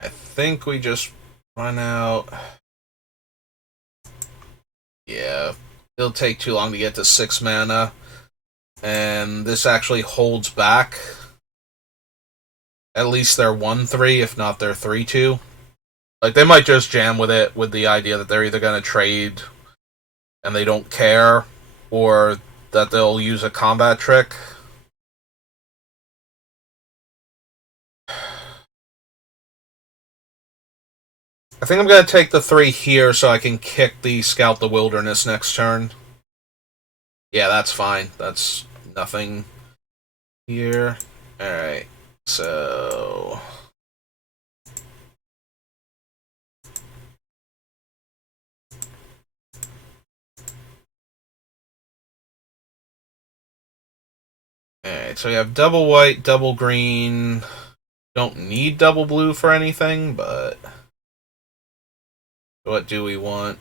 I think we just run out. Yeah, it'll take too long to get to 6 mana. And this actually holds back at least their 1-3, if not their 3-2. Like, they might just jam with it with the idea that they're either going to trade and they don't care, or that they'll use a combat trick. I think I'm going to take the 3 here so I can kick the Scout the Wilderness next turn. Yeah, that's fine. That's nothing here. Alright, so... Alright, so we have double white, double green. Don't need double blue for anything, but... what do we want?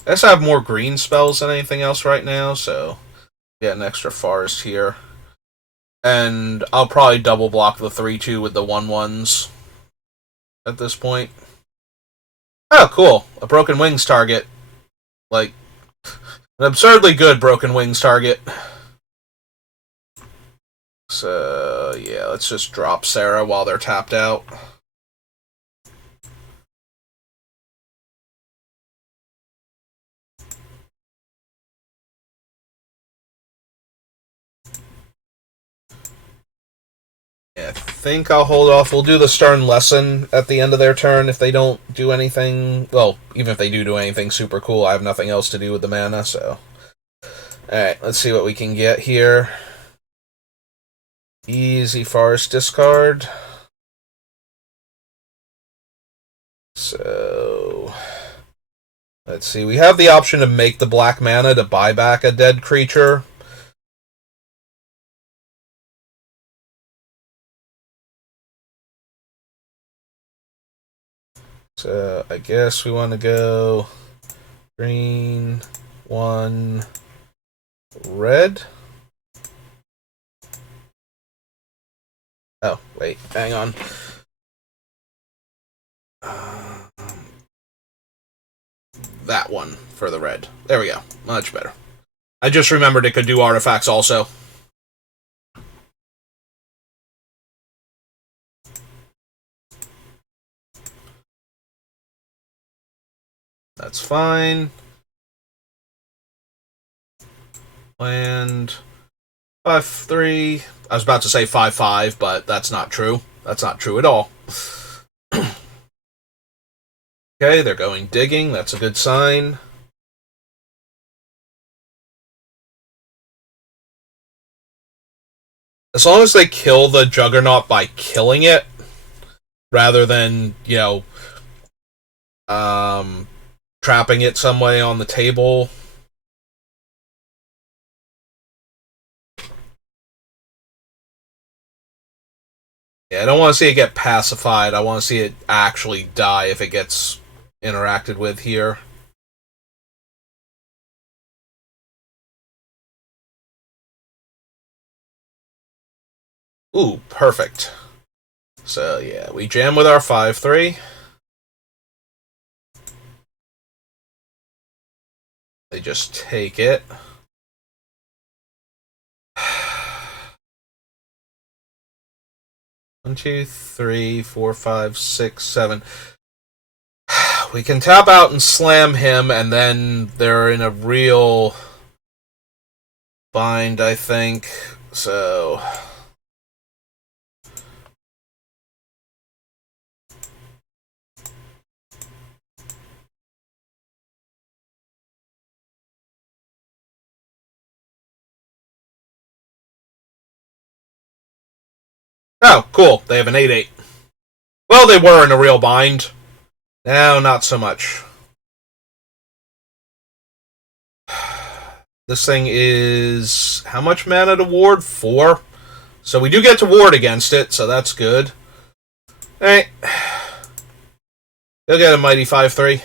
I guess I have more green spells than anything else right now, so... get an extra forest here. And I'll probably double block the 3-2 with the 1-1s at this point. Oh, cool. A Broken Wings target. Like, an absurdly good Broken Wings target. So, yeah, let's just drop Sarah while they're tapped out. Yeah, I think I'll hold off. We'll do the Stern Lesson at the end of their turn if they don't do anything. Well, even if they do anything super cool, I have nothing else to do with the mana, so. Alright, let's see what we can get here. Easy Forest discard. So. Let's see. We have the option to make the black mana to buy back a dead creature. So I guess we want to go green, 1, red. Oh, wait, hang on. That one for the red. There we go. Much better. I just remembered it could do artifacts also. That's fine. Land 5/3. I was about to say 5/5, but that's not true. That's not true at all. Okay, they're going digging. That's a good sign. As long as they kill the Juggernaut by killing it, rather than, trapping it some way on the table. Yeah, I don't want to see it get pacified. I want to see it actually die if it gets interacted with here. Ooh, perfect. So, yeah, we jam with our 5/3. They just take it. One, two, three, 4, 5, 6, 7. We can tap out and slam him, and then they're in a real bind, I think. So... oh, cool. They have an 8/8. Well, they were in a real bind. Now, not so much. This thing is... how much mana to ward? 4. So we do get to ward against it, so that's good. Alright. Go get a mighty 5/3.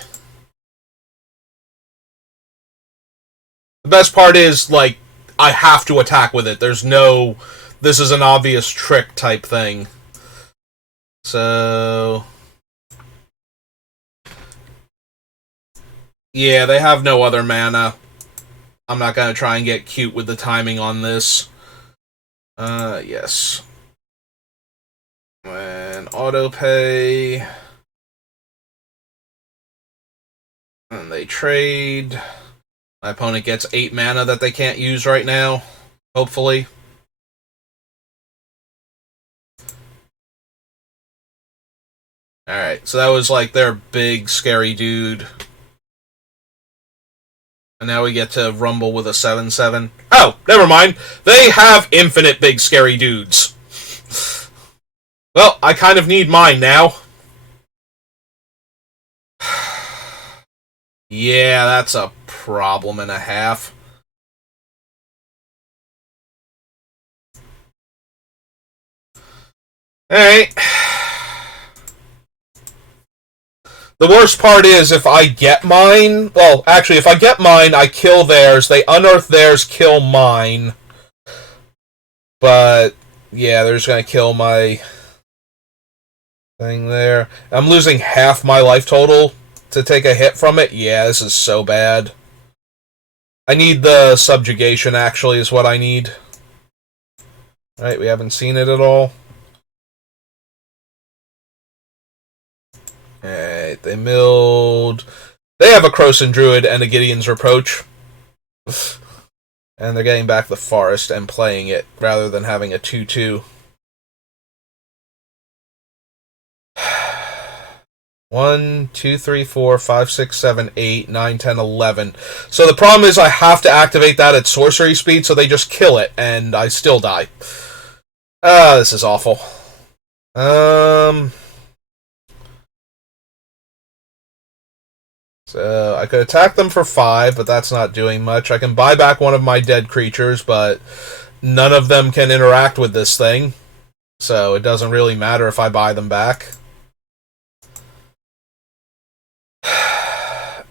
The best part is, like, I have to attack with it. There's no... this is an obvious trick type thing. So... yeah, they have no other mana. I'm not going to try and get cute with the timing on this. Yes. And auto pay. And they trade. My opponent gets 8 mana that they can't use right now. Hopefully. Alright, so that was like their big, scary dude. And now we get to rumble with a 7/7. Oh, never mind. They have infinite big, scary dudes. Well, I kind of need mine now. Yeah, that's a problem and a half. Alright. The worst part is if I get mine... Well, actually, if I get mine, I kill theirs. They unearth theirs, kill mine. But, yeah, they're just going to kill my thing there. I'm losing half my life total to take a hit from it. Yeah, this is so bad. I need the subjugation, actually, is what I need. Alright, we haven't seen it at all. Alright, they milled... They have a Croson Druid and a Gideon's Reproach. And they're getting back the Forest and playing it, rather than having a 2/2. 1, 2, 3, 4, 5, 6, 7, 8, 9, 10, 11. So the problem is I have to activate that at sorcery speed, so they just kill it, and I still die. This is awful. So I could attack them for 5, but that's not doing much. I can buy back one of my dead creatures, but none of them can interact with this thing. So it doesn't really matter if I buy them back.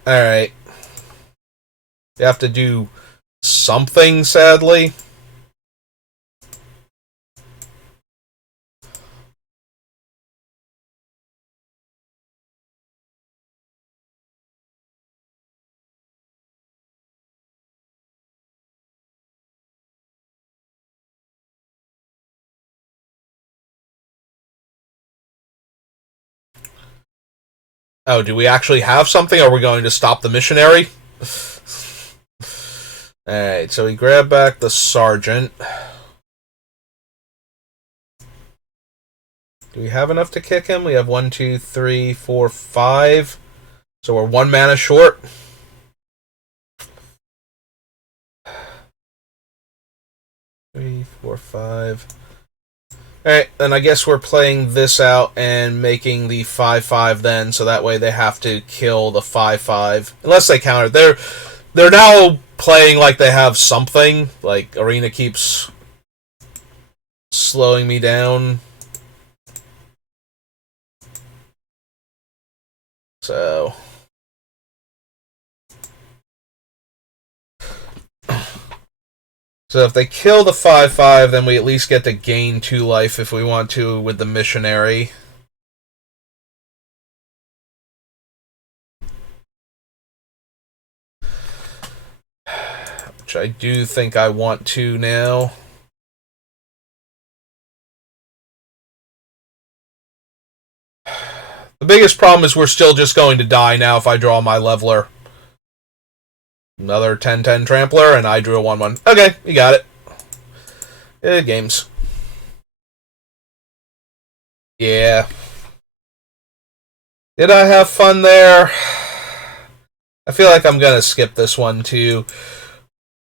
Alright. You have to do something, sadly. Oh, do we actually have something, or are we going to stop the missionary? Alright, so we grab back the sergeant. Do we have enough to kick him? We have 1, 2, 3, 4, 5. So we're 1 mana short. Three, 4, 5. Alright, then I guess we're playing this out and making the 5/5 then, so that way they have to kill the 5/5. Unless they counter. They're now playing like they have something. Like, Arena keeps slowing me down. So... So if they kill the 5/5, then we at least get to gain 2 life if we want to with the missionary. Which I do think I want to now. The biggest problem is we're still just going to die now if I draw my leveler. Another 10/10 Trampler, and I drew a 1/1. Okay, you got it. Good games. Yeah. Did I have fun there? I feel like I'm gonna skip this one, too.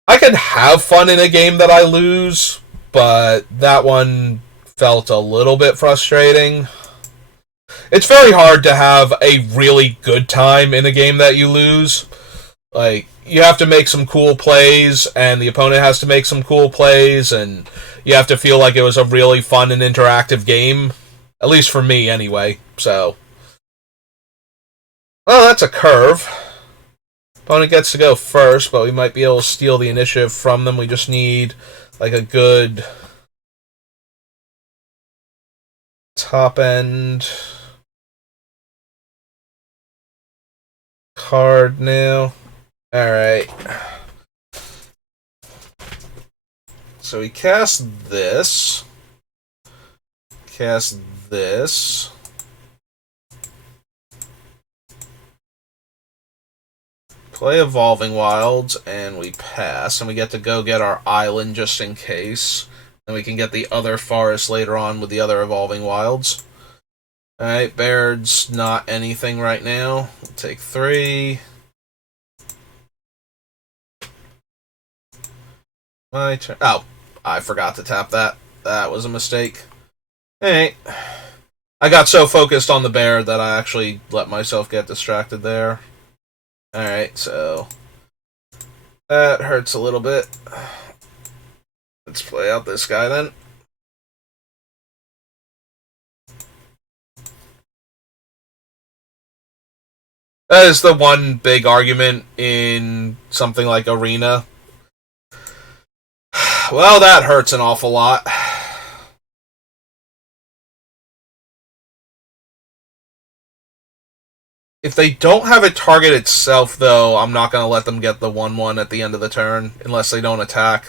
I can have fun in a game that I lose, but that one felt a little bit frustrating. It's very hard to have a really good time in a game that you lose. Like, you have to make some cool plays, and the opponent has to make some cool plays, and you have to feel like it was a really fun and interactive game. At least for me, anyway. So. Oh, that's a curve. Opponent gets to go first, but we might be able to steal the initiative from them. We just need, like, a good top end card now. Alright. So we cast this. Cast this. Play Evolving Wilds, and we pass. And we get to go get our island just in case. And we can get the other forest later on with the other Evolving Wilds. Alright, Baird's not anything right now. We'll take 3. My turn. Oh, I forgot to tap that. That was a mistake. Alright. I got so focused on the bear that I actually let myself get distracted there. Alright, so that hurts a little bit. Let's play out this guy then. That is the one big argument in something like Arena. Well, that hurts an awful lot. If they don't have it target itself, though, I'm not going to let them get the 1-1 at the end of the turn, unless they don't attack.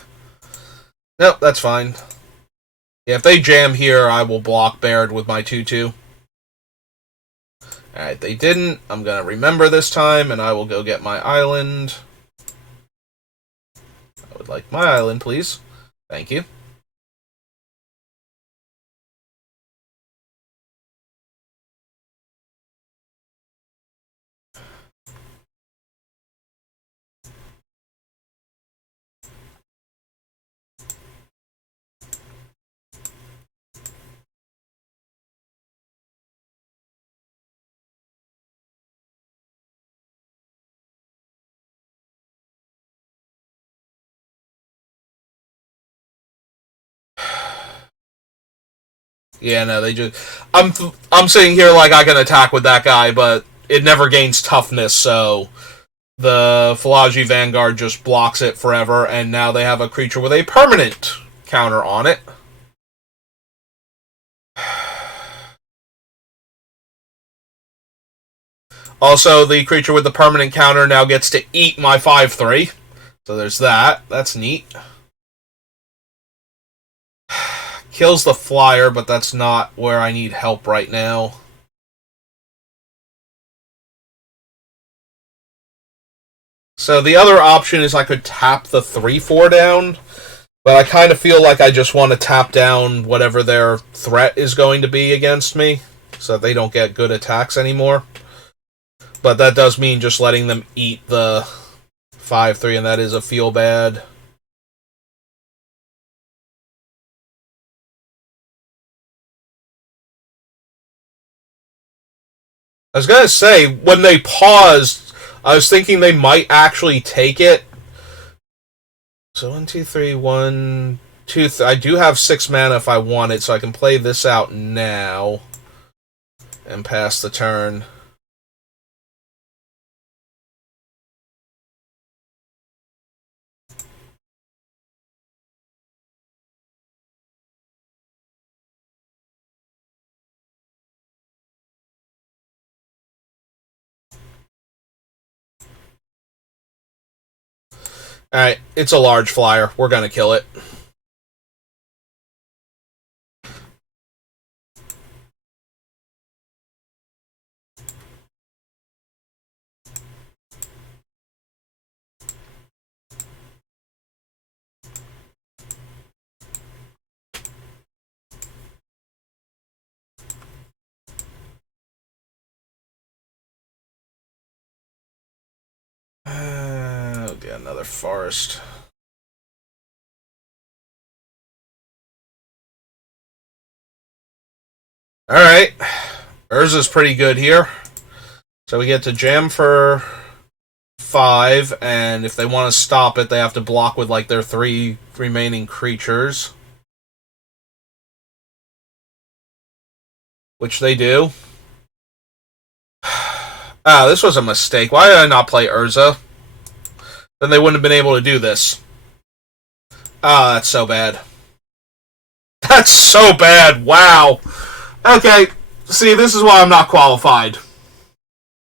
Nope, that's fine. Yeah, if they jam here, I will block Baird with my 2-2. Alright, they didn't. I'm going to remember this time, and I will go get my island. I would like my island, please. Thank you. Yeah, no, they just... I'm sitting here like I can attack with that guy, but it never gains toughness, so the Falaji Vanguard just blocks it forever, and now they have a creature with a permanent counter on it. Also, the creature with the permanent counter now gets to eat my 5-3. So there's that. That's neat. Kills the flyer, but that's not where I need help right now. So the other option is I could tap the 3-4 down, but I kind of feel like I just want to tap down whatever their threat is going to be against me, so that they don't get good attacks anymore. But that does mean just letting them eat the 5-3, and that is a feel bad. I was gonna say, when they paused, I was thinking they might actually take it. So 1, 2, 3, 1, 2. I do have 6 mana if I want it, so I can play this out now and pass the turn. Alright, it's a large flyer. We're gonna kill it. Okay, another forest. Alright. Urza's pretty good here. So we get to jam for 5, and if they want to stop it, they have to block with like their 3 remaining creatures. Which they do. Ah, this was a mistake. Why did I not play Urza? Then they wouldn't have been able to do this. Ah, that's so bad. That's so bad. Wow. Okay, see, this is why I'm not qualified.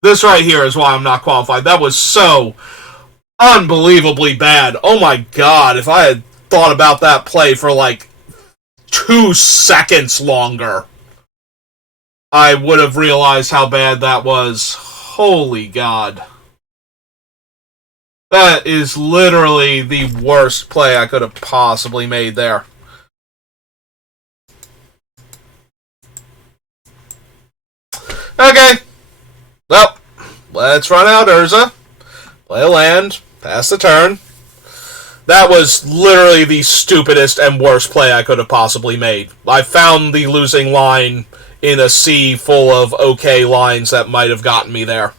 This right here is why I'm not qualified. That was so unbelievably bad. Oh my god, if I had thought about that play for like 2 seconds longer, I would have realized how bad that was. Holy god. That is literally the worst play I could have possibly made there. Okay, well, let's run out, Urza. Play a land, pass the turn. That was literally the stupidest and worst play I could have possibly made. I found the losing line in a sea full of okay lines that might have gotten me there.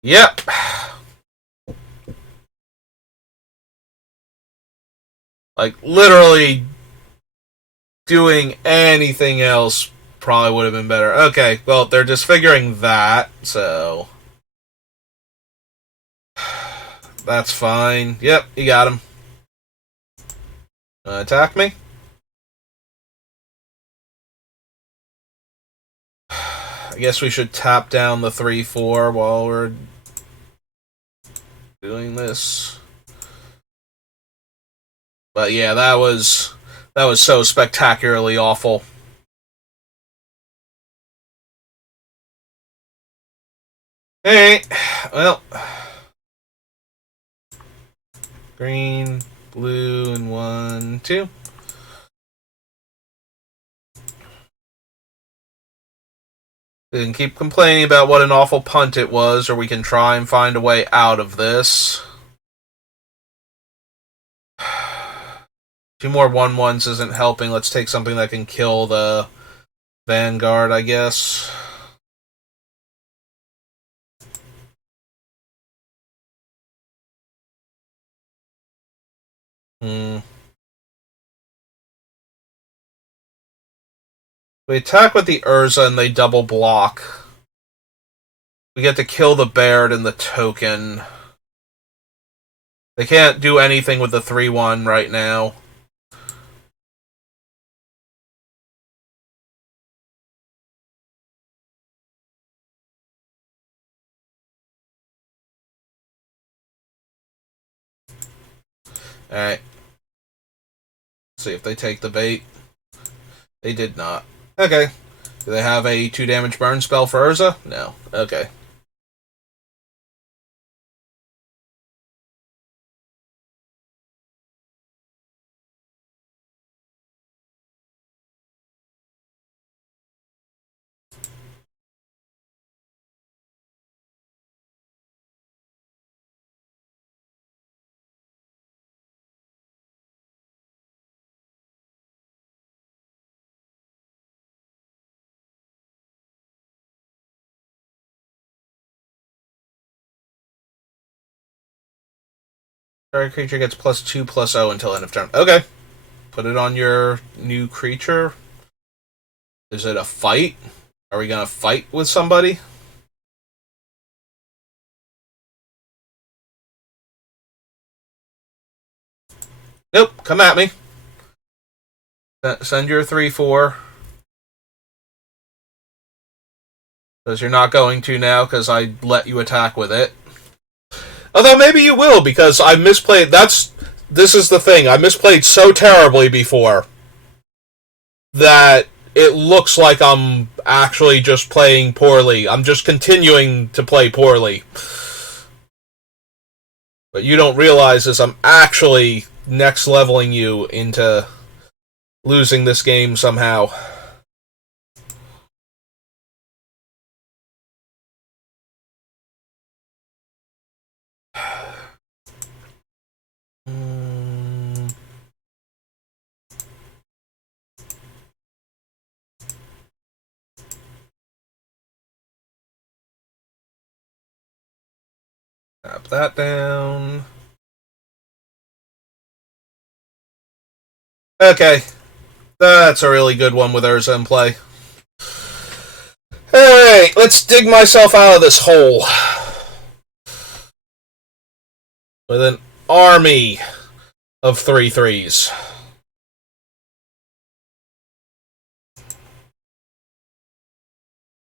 Yep. Like, literally doing anything else probably would have been better. Okay, well, they're disfiguring that, so that's fine. Yep, you got him. Attack me? I guess we should tap down the 3/4 while we're doing this. But yeah, that was so spectacularly awful. Hey, well, green, blue, and 1, 2. We can keep complaining about what an awful punt it was, or we can try and find a way out of this. 2 more 1/1s isn't helping. Let's take something that can kill the Vanguard, I guess. We attack with the Urza and they double block. We get to kill the Baird and the token. They can't do anything with the 3/1 right now. Alright. See if they take the bait. They did not. Okay. Do they have a 2 damage burn spell for Urza? No. Okay. Target creature gets +2/+0 until end of turn. Okay. Put it on your new creature. Is it a fight? Are we gonna fight with somebody? Nope. Come at me. Send your 3/4. Because you're not going to now, because I let you attack with it. Although maybe you will, because I misplayed. This is the thing. I misplayed so terribly before that it looks like I'm actually just playing poorly. I'm just continuing to play poorly. But you don't realize is I'm actually next leveling you into losing this game somehow. Tap that down. Okay. That's a really good one with Urza in play. Alright, let's dig myself out of this hole. With an army of 3/3s.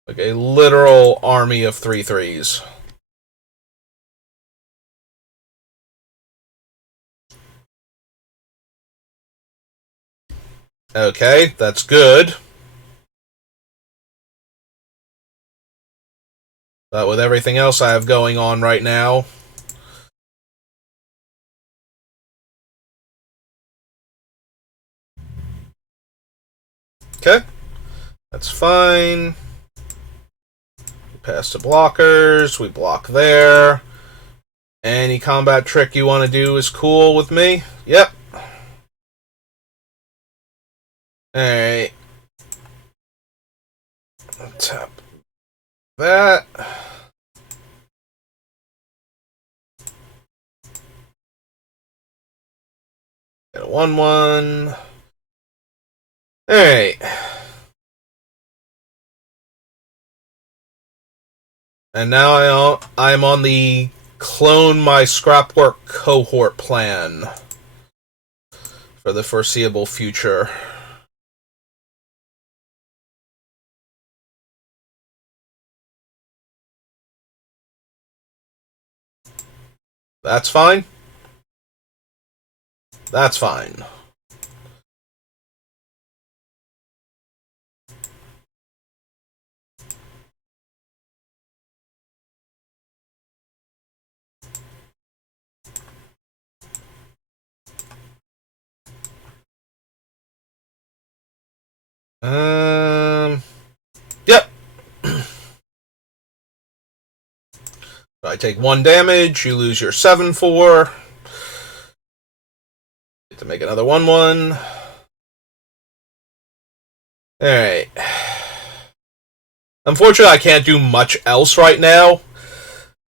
Like a literal army of 3/3s. Okay, that's good. But with everything else I have going on right now, okay, that's fine. Pass the blockers, we block there. Any combat trick you want to do is cool with me. Yep. Alright. Tap that. Get a 1/1. Alright. And now I'm on the clone my scrapwork cohort plan for the foreseeable future. That's fine. That's fine. Yep. I take 1 damage, you lose your 7/4. Get to make another 1/1. Alright. Unfortunately, I can't do much else right now,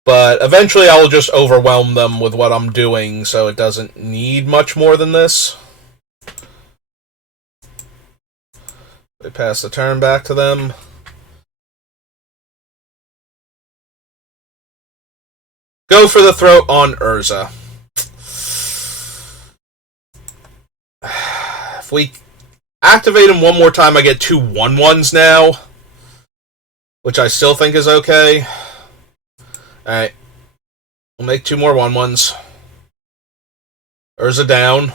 but eventually I will just overwhelm them with what I'm doing, so it doesn't need much more than this. They pass the turn back to them. Go for the throat on Urza. If we activate him one more time, I get 2 1/1s now, which I still think is okay. Alright. We'll make 2 more 1/1s. Urza down.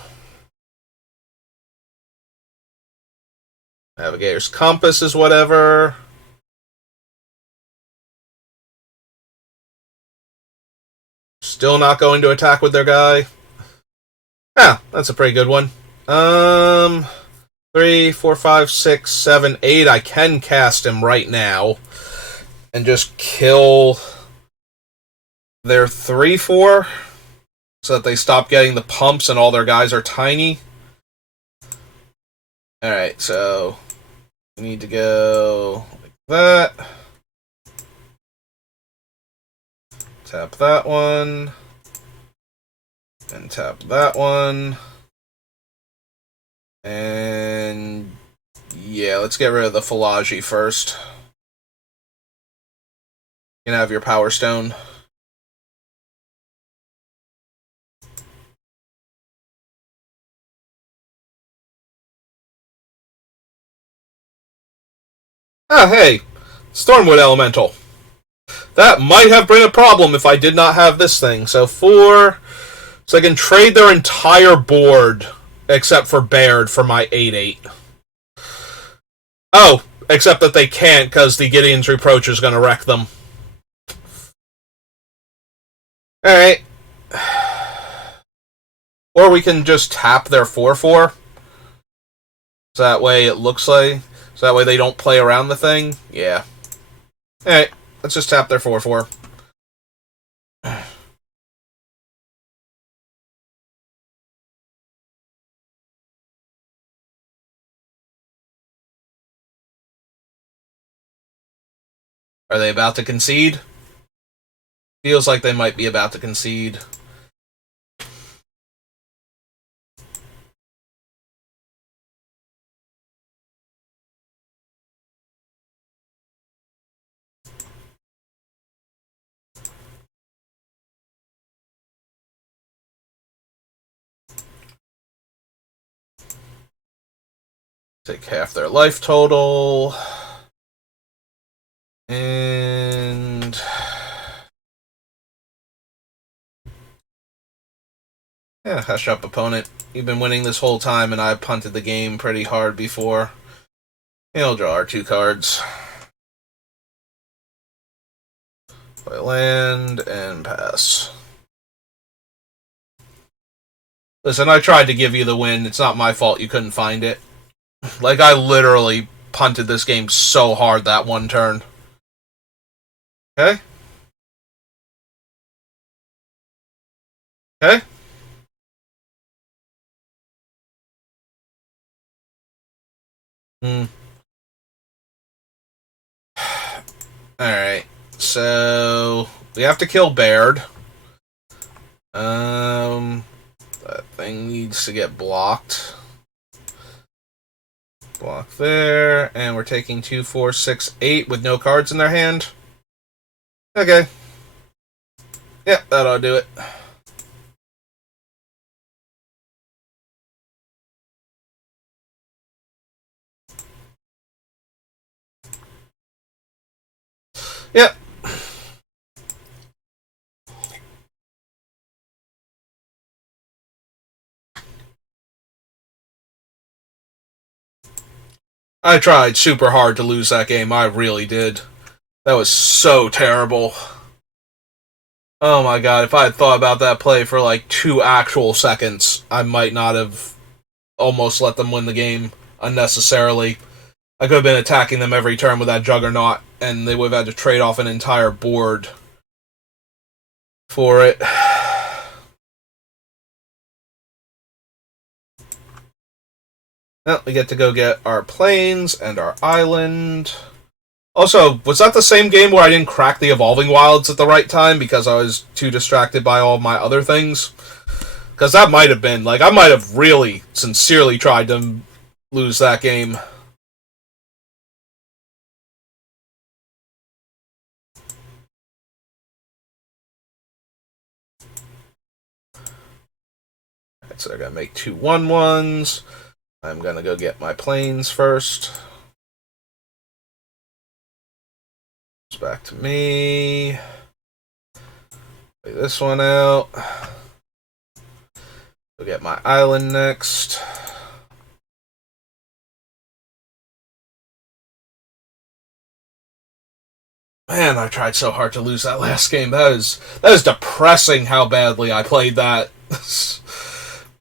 Navigator's Compass is whatever. Still not going to attack with their guy. Ah, that's a pretty good one. 3, 4, 5, 6, 7, 8. I can cast him right now and just kill their 3/4 so that they stop getting the pumps and all their guys are tiny. Alright, so we need to go like that. Tap that one. And tap that one. And yeah, let's get rid of the Philology first. You can have your Power Stone. Ah, hey! Stormwood Elemental. That might have been a problem if I did not have this thing. So 4... So I can trade their entire board, except for Baird, for my 8/8. Oh, except that they can't, because the Gideon's Reproach is going to wreck them. Alright. Or we can just tap their 4/4. So that way it looks like... So that way they don't play around the thing. Yeah. Alright, let's just tap their 4/4. Are they about to concede? Feels like they might be about to concede. Take half their life total. And... yeah, hush up, opponent. You've been winning this whole time, and I punted the game pretty hard before. He'll draw our 2 cards. Play land and pass. Listen, I tried to give you the win. It's not my fault you couldn't find it. Like, I literally punted this game so hard that one turn. Okay? Okay? Alright. So, we have to kill Baird. That thing needs to get blocked. Block there, and we're taking 2, 4, 6, 8 with no cards in their hand. Okay. Yeah, that ought to do it. Yep. I tried super hard to lose that game. I really did. That was so terrible. Oh my god, if I had thought about that play for like 2 actual seconds, I might not have almost let them win the game unnecessarily. I could have been attacking them every turn with that Juggernaut, and they would have had to trade off an entire board for it. Well, we get to go get our planes and our island. Also, was that the same game where I didn't crack the Evolving Wilds at the right time because I was too distracted by all my other things? Because that might have been, like, I might have really sincerely tried to lose that game. Alright, so they're going to make 2 1/1s. I'm going to go get my planes first. It's back to me. Play this one out. Go get my island next. Man, I tried so hard to lose that last game. That is depressing how badly I played that.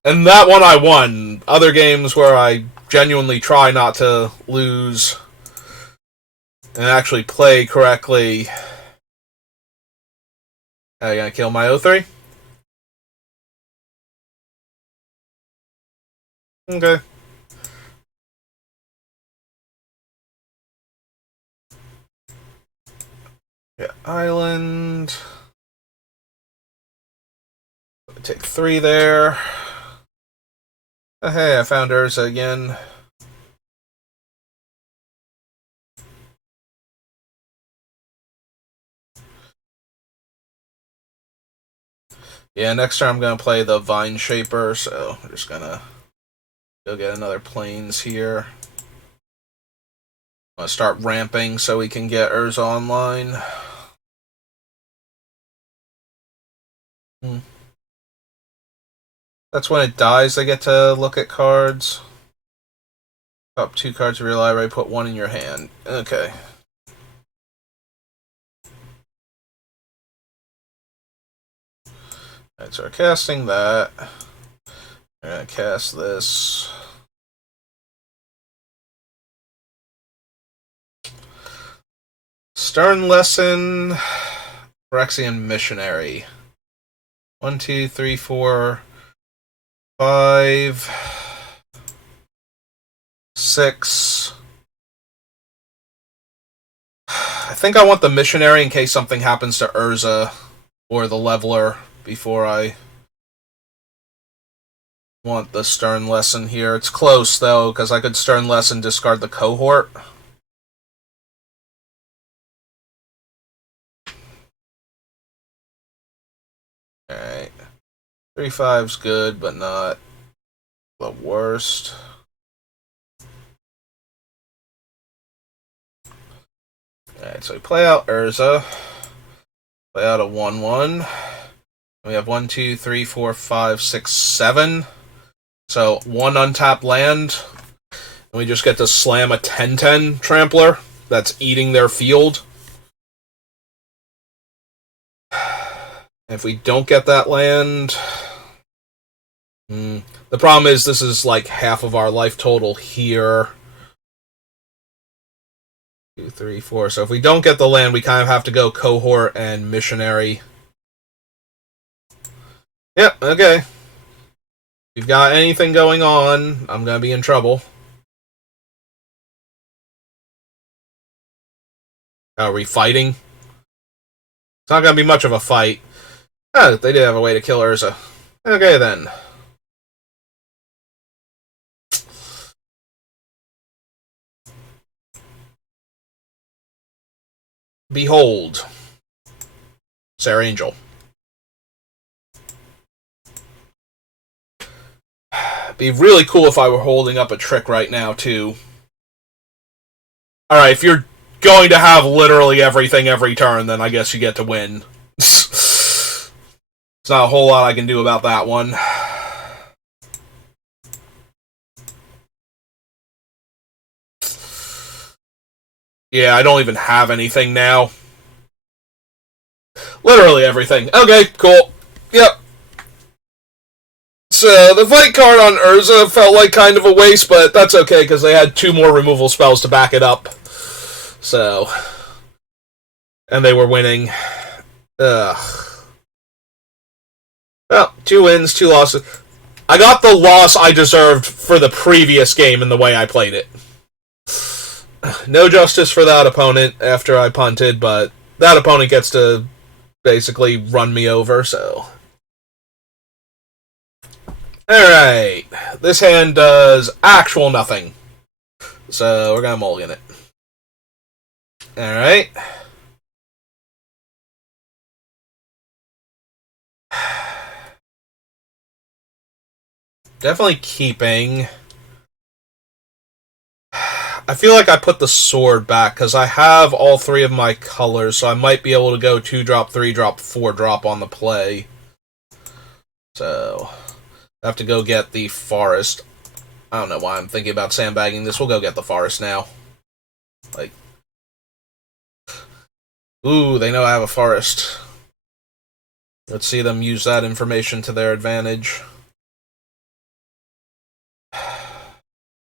And that one I won. Other games where I genuinely try not to lose and actually play correctly. Are you gonna kill my O3? Okay. Yeah, island. Take 3 there. Oh, hey, I found Urza again. Yeah, next turn I'm going to play the Vine Shaper, so we're just going to go get another planes here. I'm going to start ramping so we can get Urza online. That's when it dies, they get to look at cards. Top 2 cards of your library, put 1 in your hand. Okay. Alright, so we're casting that. We're going to cast this. Stern Lesson, Phyrexian Missionary. 1, 2, 3, 4, 5, 6. I think I want the Missionary in case something happens to Urza or the Leveler before I want the Stern Lesson here. It's close, though, because I could Stern Lesson, discard the Cohort. Alright. 3/5's good, but not the worst. Alright, so we play out Urza. Play out a 1/1. We have 1, 2, 3, 4, 5, 6, 7. So 1 untapped land. And we just get to slam a 10/10 Trampler that's eating their field. If we don't get that land... the problem is this is like half of our life total here. 2, 3, 4. So if we don't get the land, we kind of have to go cohort and missionary. Yep, okay. If you've got anything going on, I'm going to be in trouble. Are we fighting? It's not going to be much of a fight. Oh, they did have a way to kill Urza. Okay, then. Behold. Sarah Angel. Be really cool if I were holding up a trick right now, too. Alright, if you're going to have literally everything every turn, then I guess you get to win. There's not a whole lot I can do about that one. Yeah, I don't even have anything now. Literally everything. Okay, cool. Yep. So, the fight card on Urza felt like kind of a waste, but that's okay, because they had 2 more removal spells to back it up. So... and they were winning. Ugh. Well, 2 wins, 2 losses. I got the loss I deserved for the previous game in the way I played it. No justice for that opponent after I punted, but that opponent gets to basically run me over, so... Alright. This hand does actual nothing. So, we're gonna mulligan it. Alright. Definitely keeping. I feel like I put the sword back, because I have all 3 of my colors, so I might be able to go 2-drop, 3-drop, 4-drop on the play. So, I have to go get the forest. I don't know why I'm thinking about sandbagging this. We'll go get the forest now. Like, ooh, they know I have a forest. Let's see them use that information to their advantage.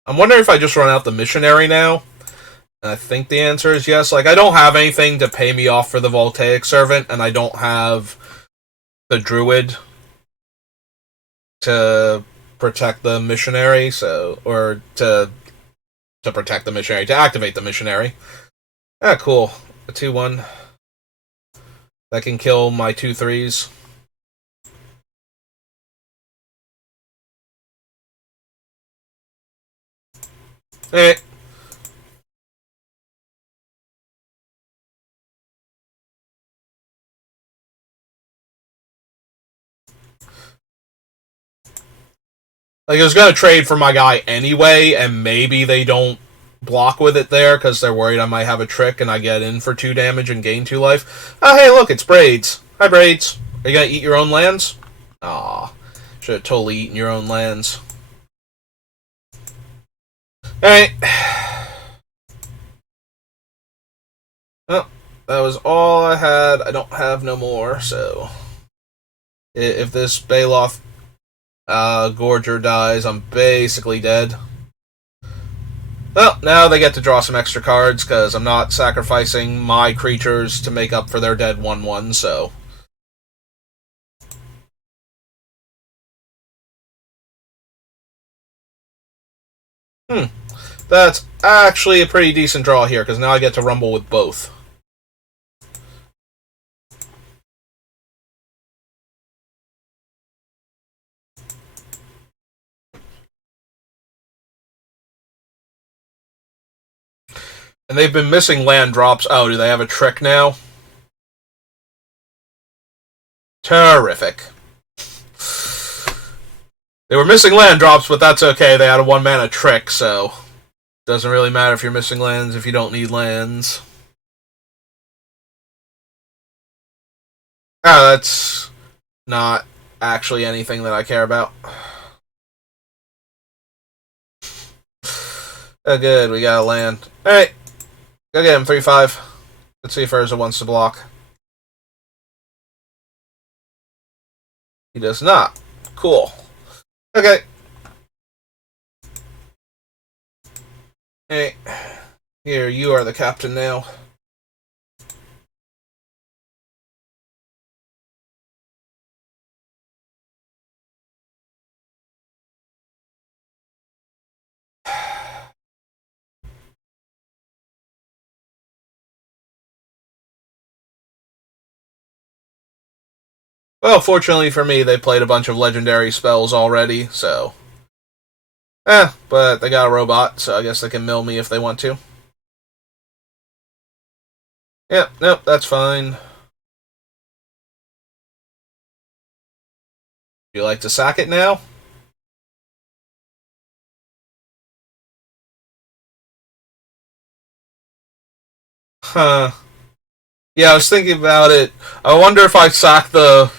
I'm wondering if I just run out the missionary now. And I think the answer is yes. Like, I don't have anything to pay me off for the Voltaic Servant, and I don't have the Druid to protect the missionary, so... or to protect the missionary, to activate the missionary. Ah, cool. A 2-1. That can kill my 2-3s. Eh. Like, I was gonna trade for my guy anyway, and maybe they don't block with it there, because they're worried I might have a trick and I get in for 2 damage and gain 2 life. Oh, hey, look, it's Braids. Hi, Braids. Are you gonna eat your own lands? Aw. Should have totally eaten your own lands. Alright. Well, that was all I had. I don't have no more, so... if this Baloth Gorger dies, I'm basically dead. Well, now they get to draw some extra cards, because I'm not sacrificing my creatures to make up for their dead 1/1, so... That's actually a pretty decent draw here, because now I get to rumble with both. And they've been missing land drops. Oh, do they have a trick now? Terrific. They were missing land drops, but that's okay. They had a 1-mana trick, so... doesn't really matter if you're missing lands if you don't need lands. Ah, that's not actually anything that I care about. Oh, good. We got a land. Alright. Go get him. 3/5. Let's see if Urza wants to block. He does not. Cool. Okay. Hey, here, you are the captain now. Well, fortunately for me, they played a bunch of legendary spells already, so... but they got a robot, so I guess they can mill me if they want to. Yeah, nope, that's fine. You like to sack it now? Huh. Yeah, I was thinking about it. I wonder if I sack the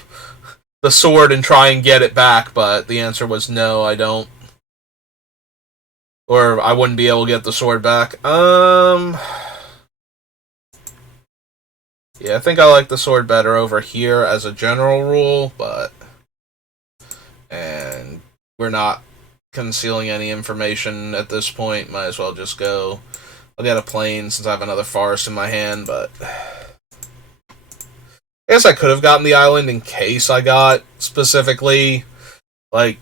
sword and try and get it back, but the answer was no, I don't. Or I wouldn't be able to get the sword back. Yeah, I think I like the sword better over here as a general rule, but... And we're not concealing any information at this point. Might as well just go. I'll get a plane since I have another forest in my hand, but... I guess I could have gotten the island in case I got, specifically, like,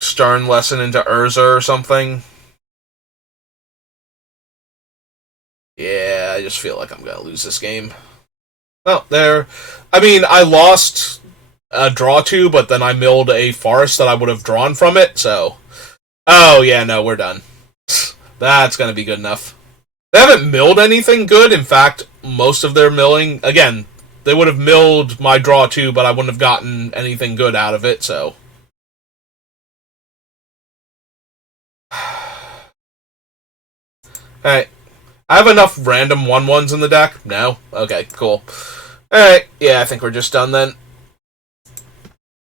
Stern Lesson into Urza or something. Yeah, I just feel like I'm gonna lose this game. Oh, there. I mean, I lost a draw to, but then I milled a forest that I would have drawn from it, so... Oh, yeah, no, we're done. That's gonna be good enough. They haven't milled anything good. In fact, most of their milling... Again, they would have milled my draw too, but I wouldn't have gotten anything good out of it, so... Alright. I have enough random 1/1s in the deck? No? Okay, cool. Alright, yeah, I think we're just done then.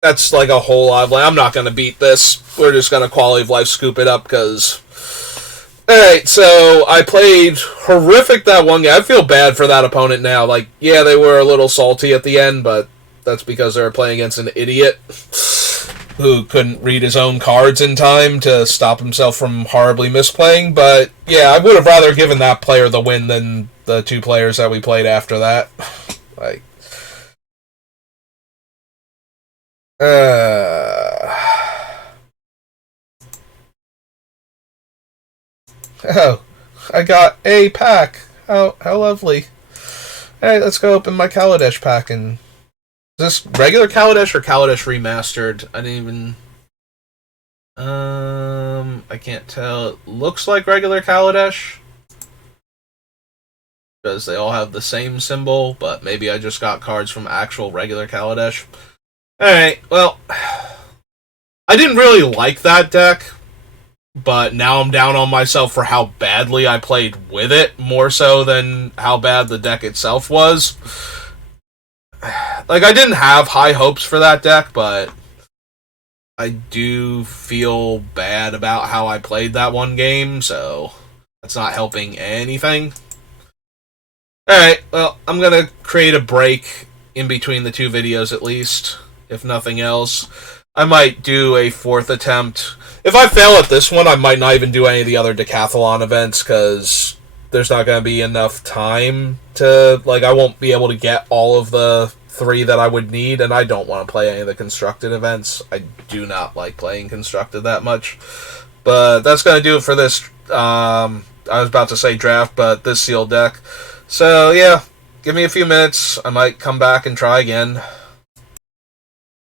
That's like a whole lot of life. I'm not going to beat this. We're just going to quality of life scoop it up, because... Alright, so I played horrific that one game. I feel bad for that opponent now. Like, yeah, they were a little salty at the end, but that's because they were playing against an idiot who couldn't read his own cards in time to stop himself from horribly misplaying. But, yeah, I would have rather given that player the win than the two players that we played after that. Like... Oh, I got a pack. How lovely. Alright, let's go open my Kaladesh pack. And is this regular Kaladesh or Kaladesh remastered? I didn't even... I can't tell. It looks like regular Kaladesh, because they all have the same symbol, but maybe I just got cards from actual regular Kaladesh. Alright, well... I didn't really like that deck, but now I'm down on myself for how badly I played with it, more so than how bad the deck itself was. Like, I didn't have high hopes for that deck, but I do feel bad about how I played that one game, so that's not helping anything. Alright, well, I'm gonna create a break in between the two videos at least, if nothing else. I might do a fourth attempt. If I fail at this one, I might not even do any of the other Decathlon events, because there's not going to be enough time to... Like, I won't be able to get all of the 3 that I would need, and I don't want to play any of the constructed events. I do not like playing constructed that much. But that's going to do it for this, I was about to say draft, but this sealed deck. So, yeah, give me a few minutes. I might come back and try again.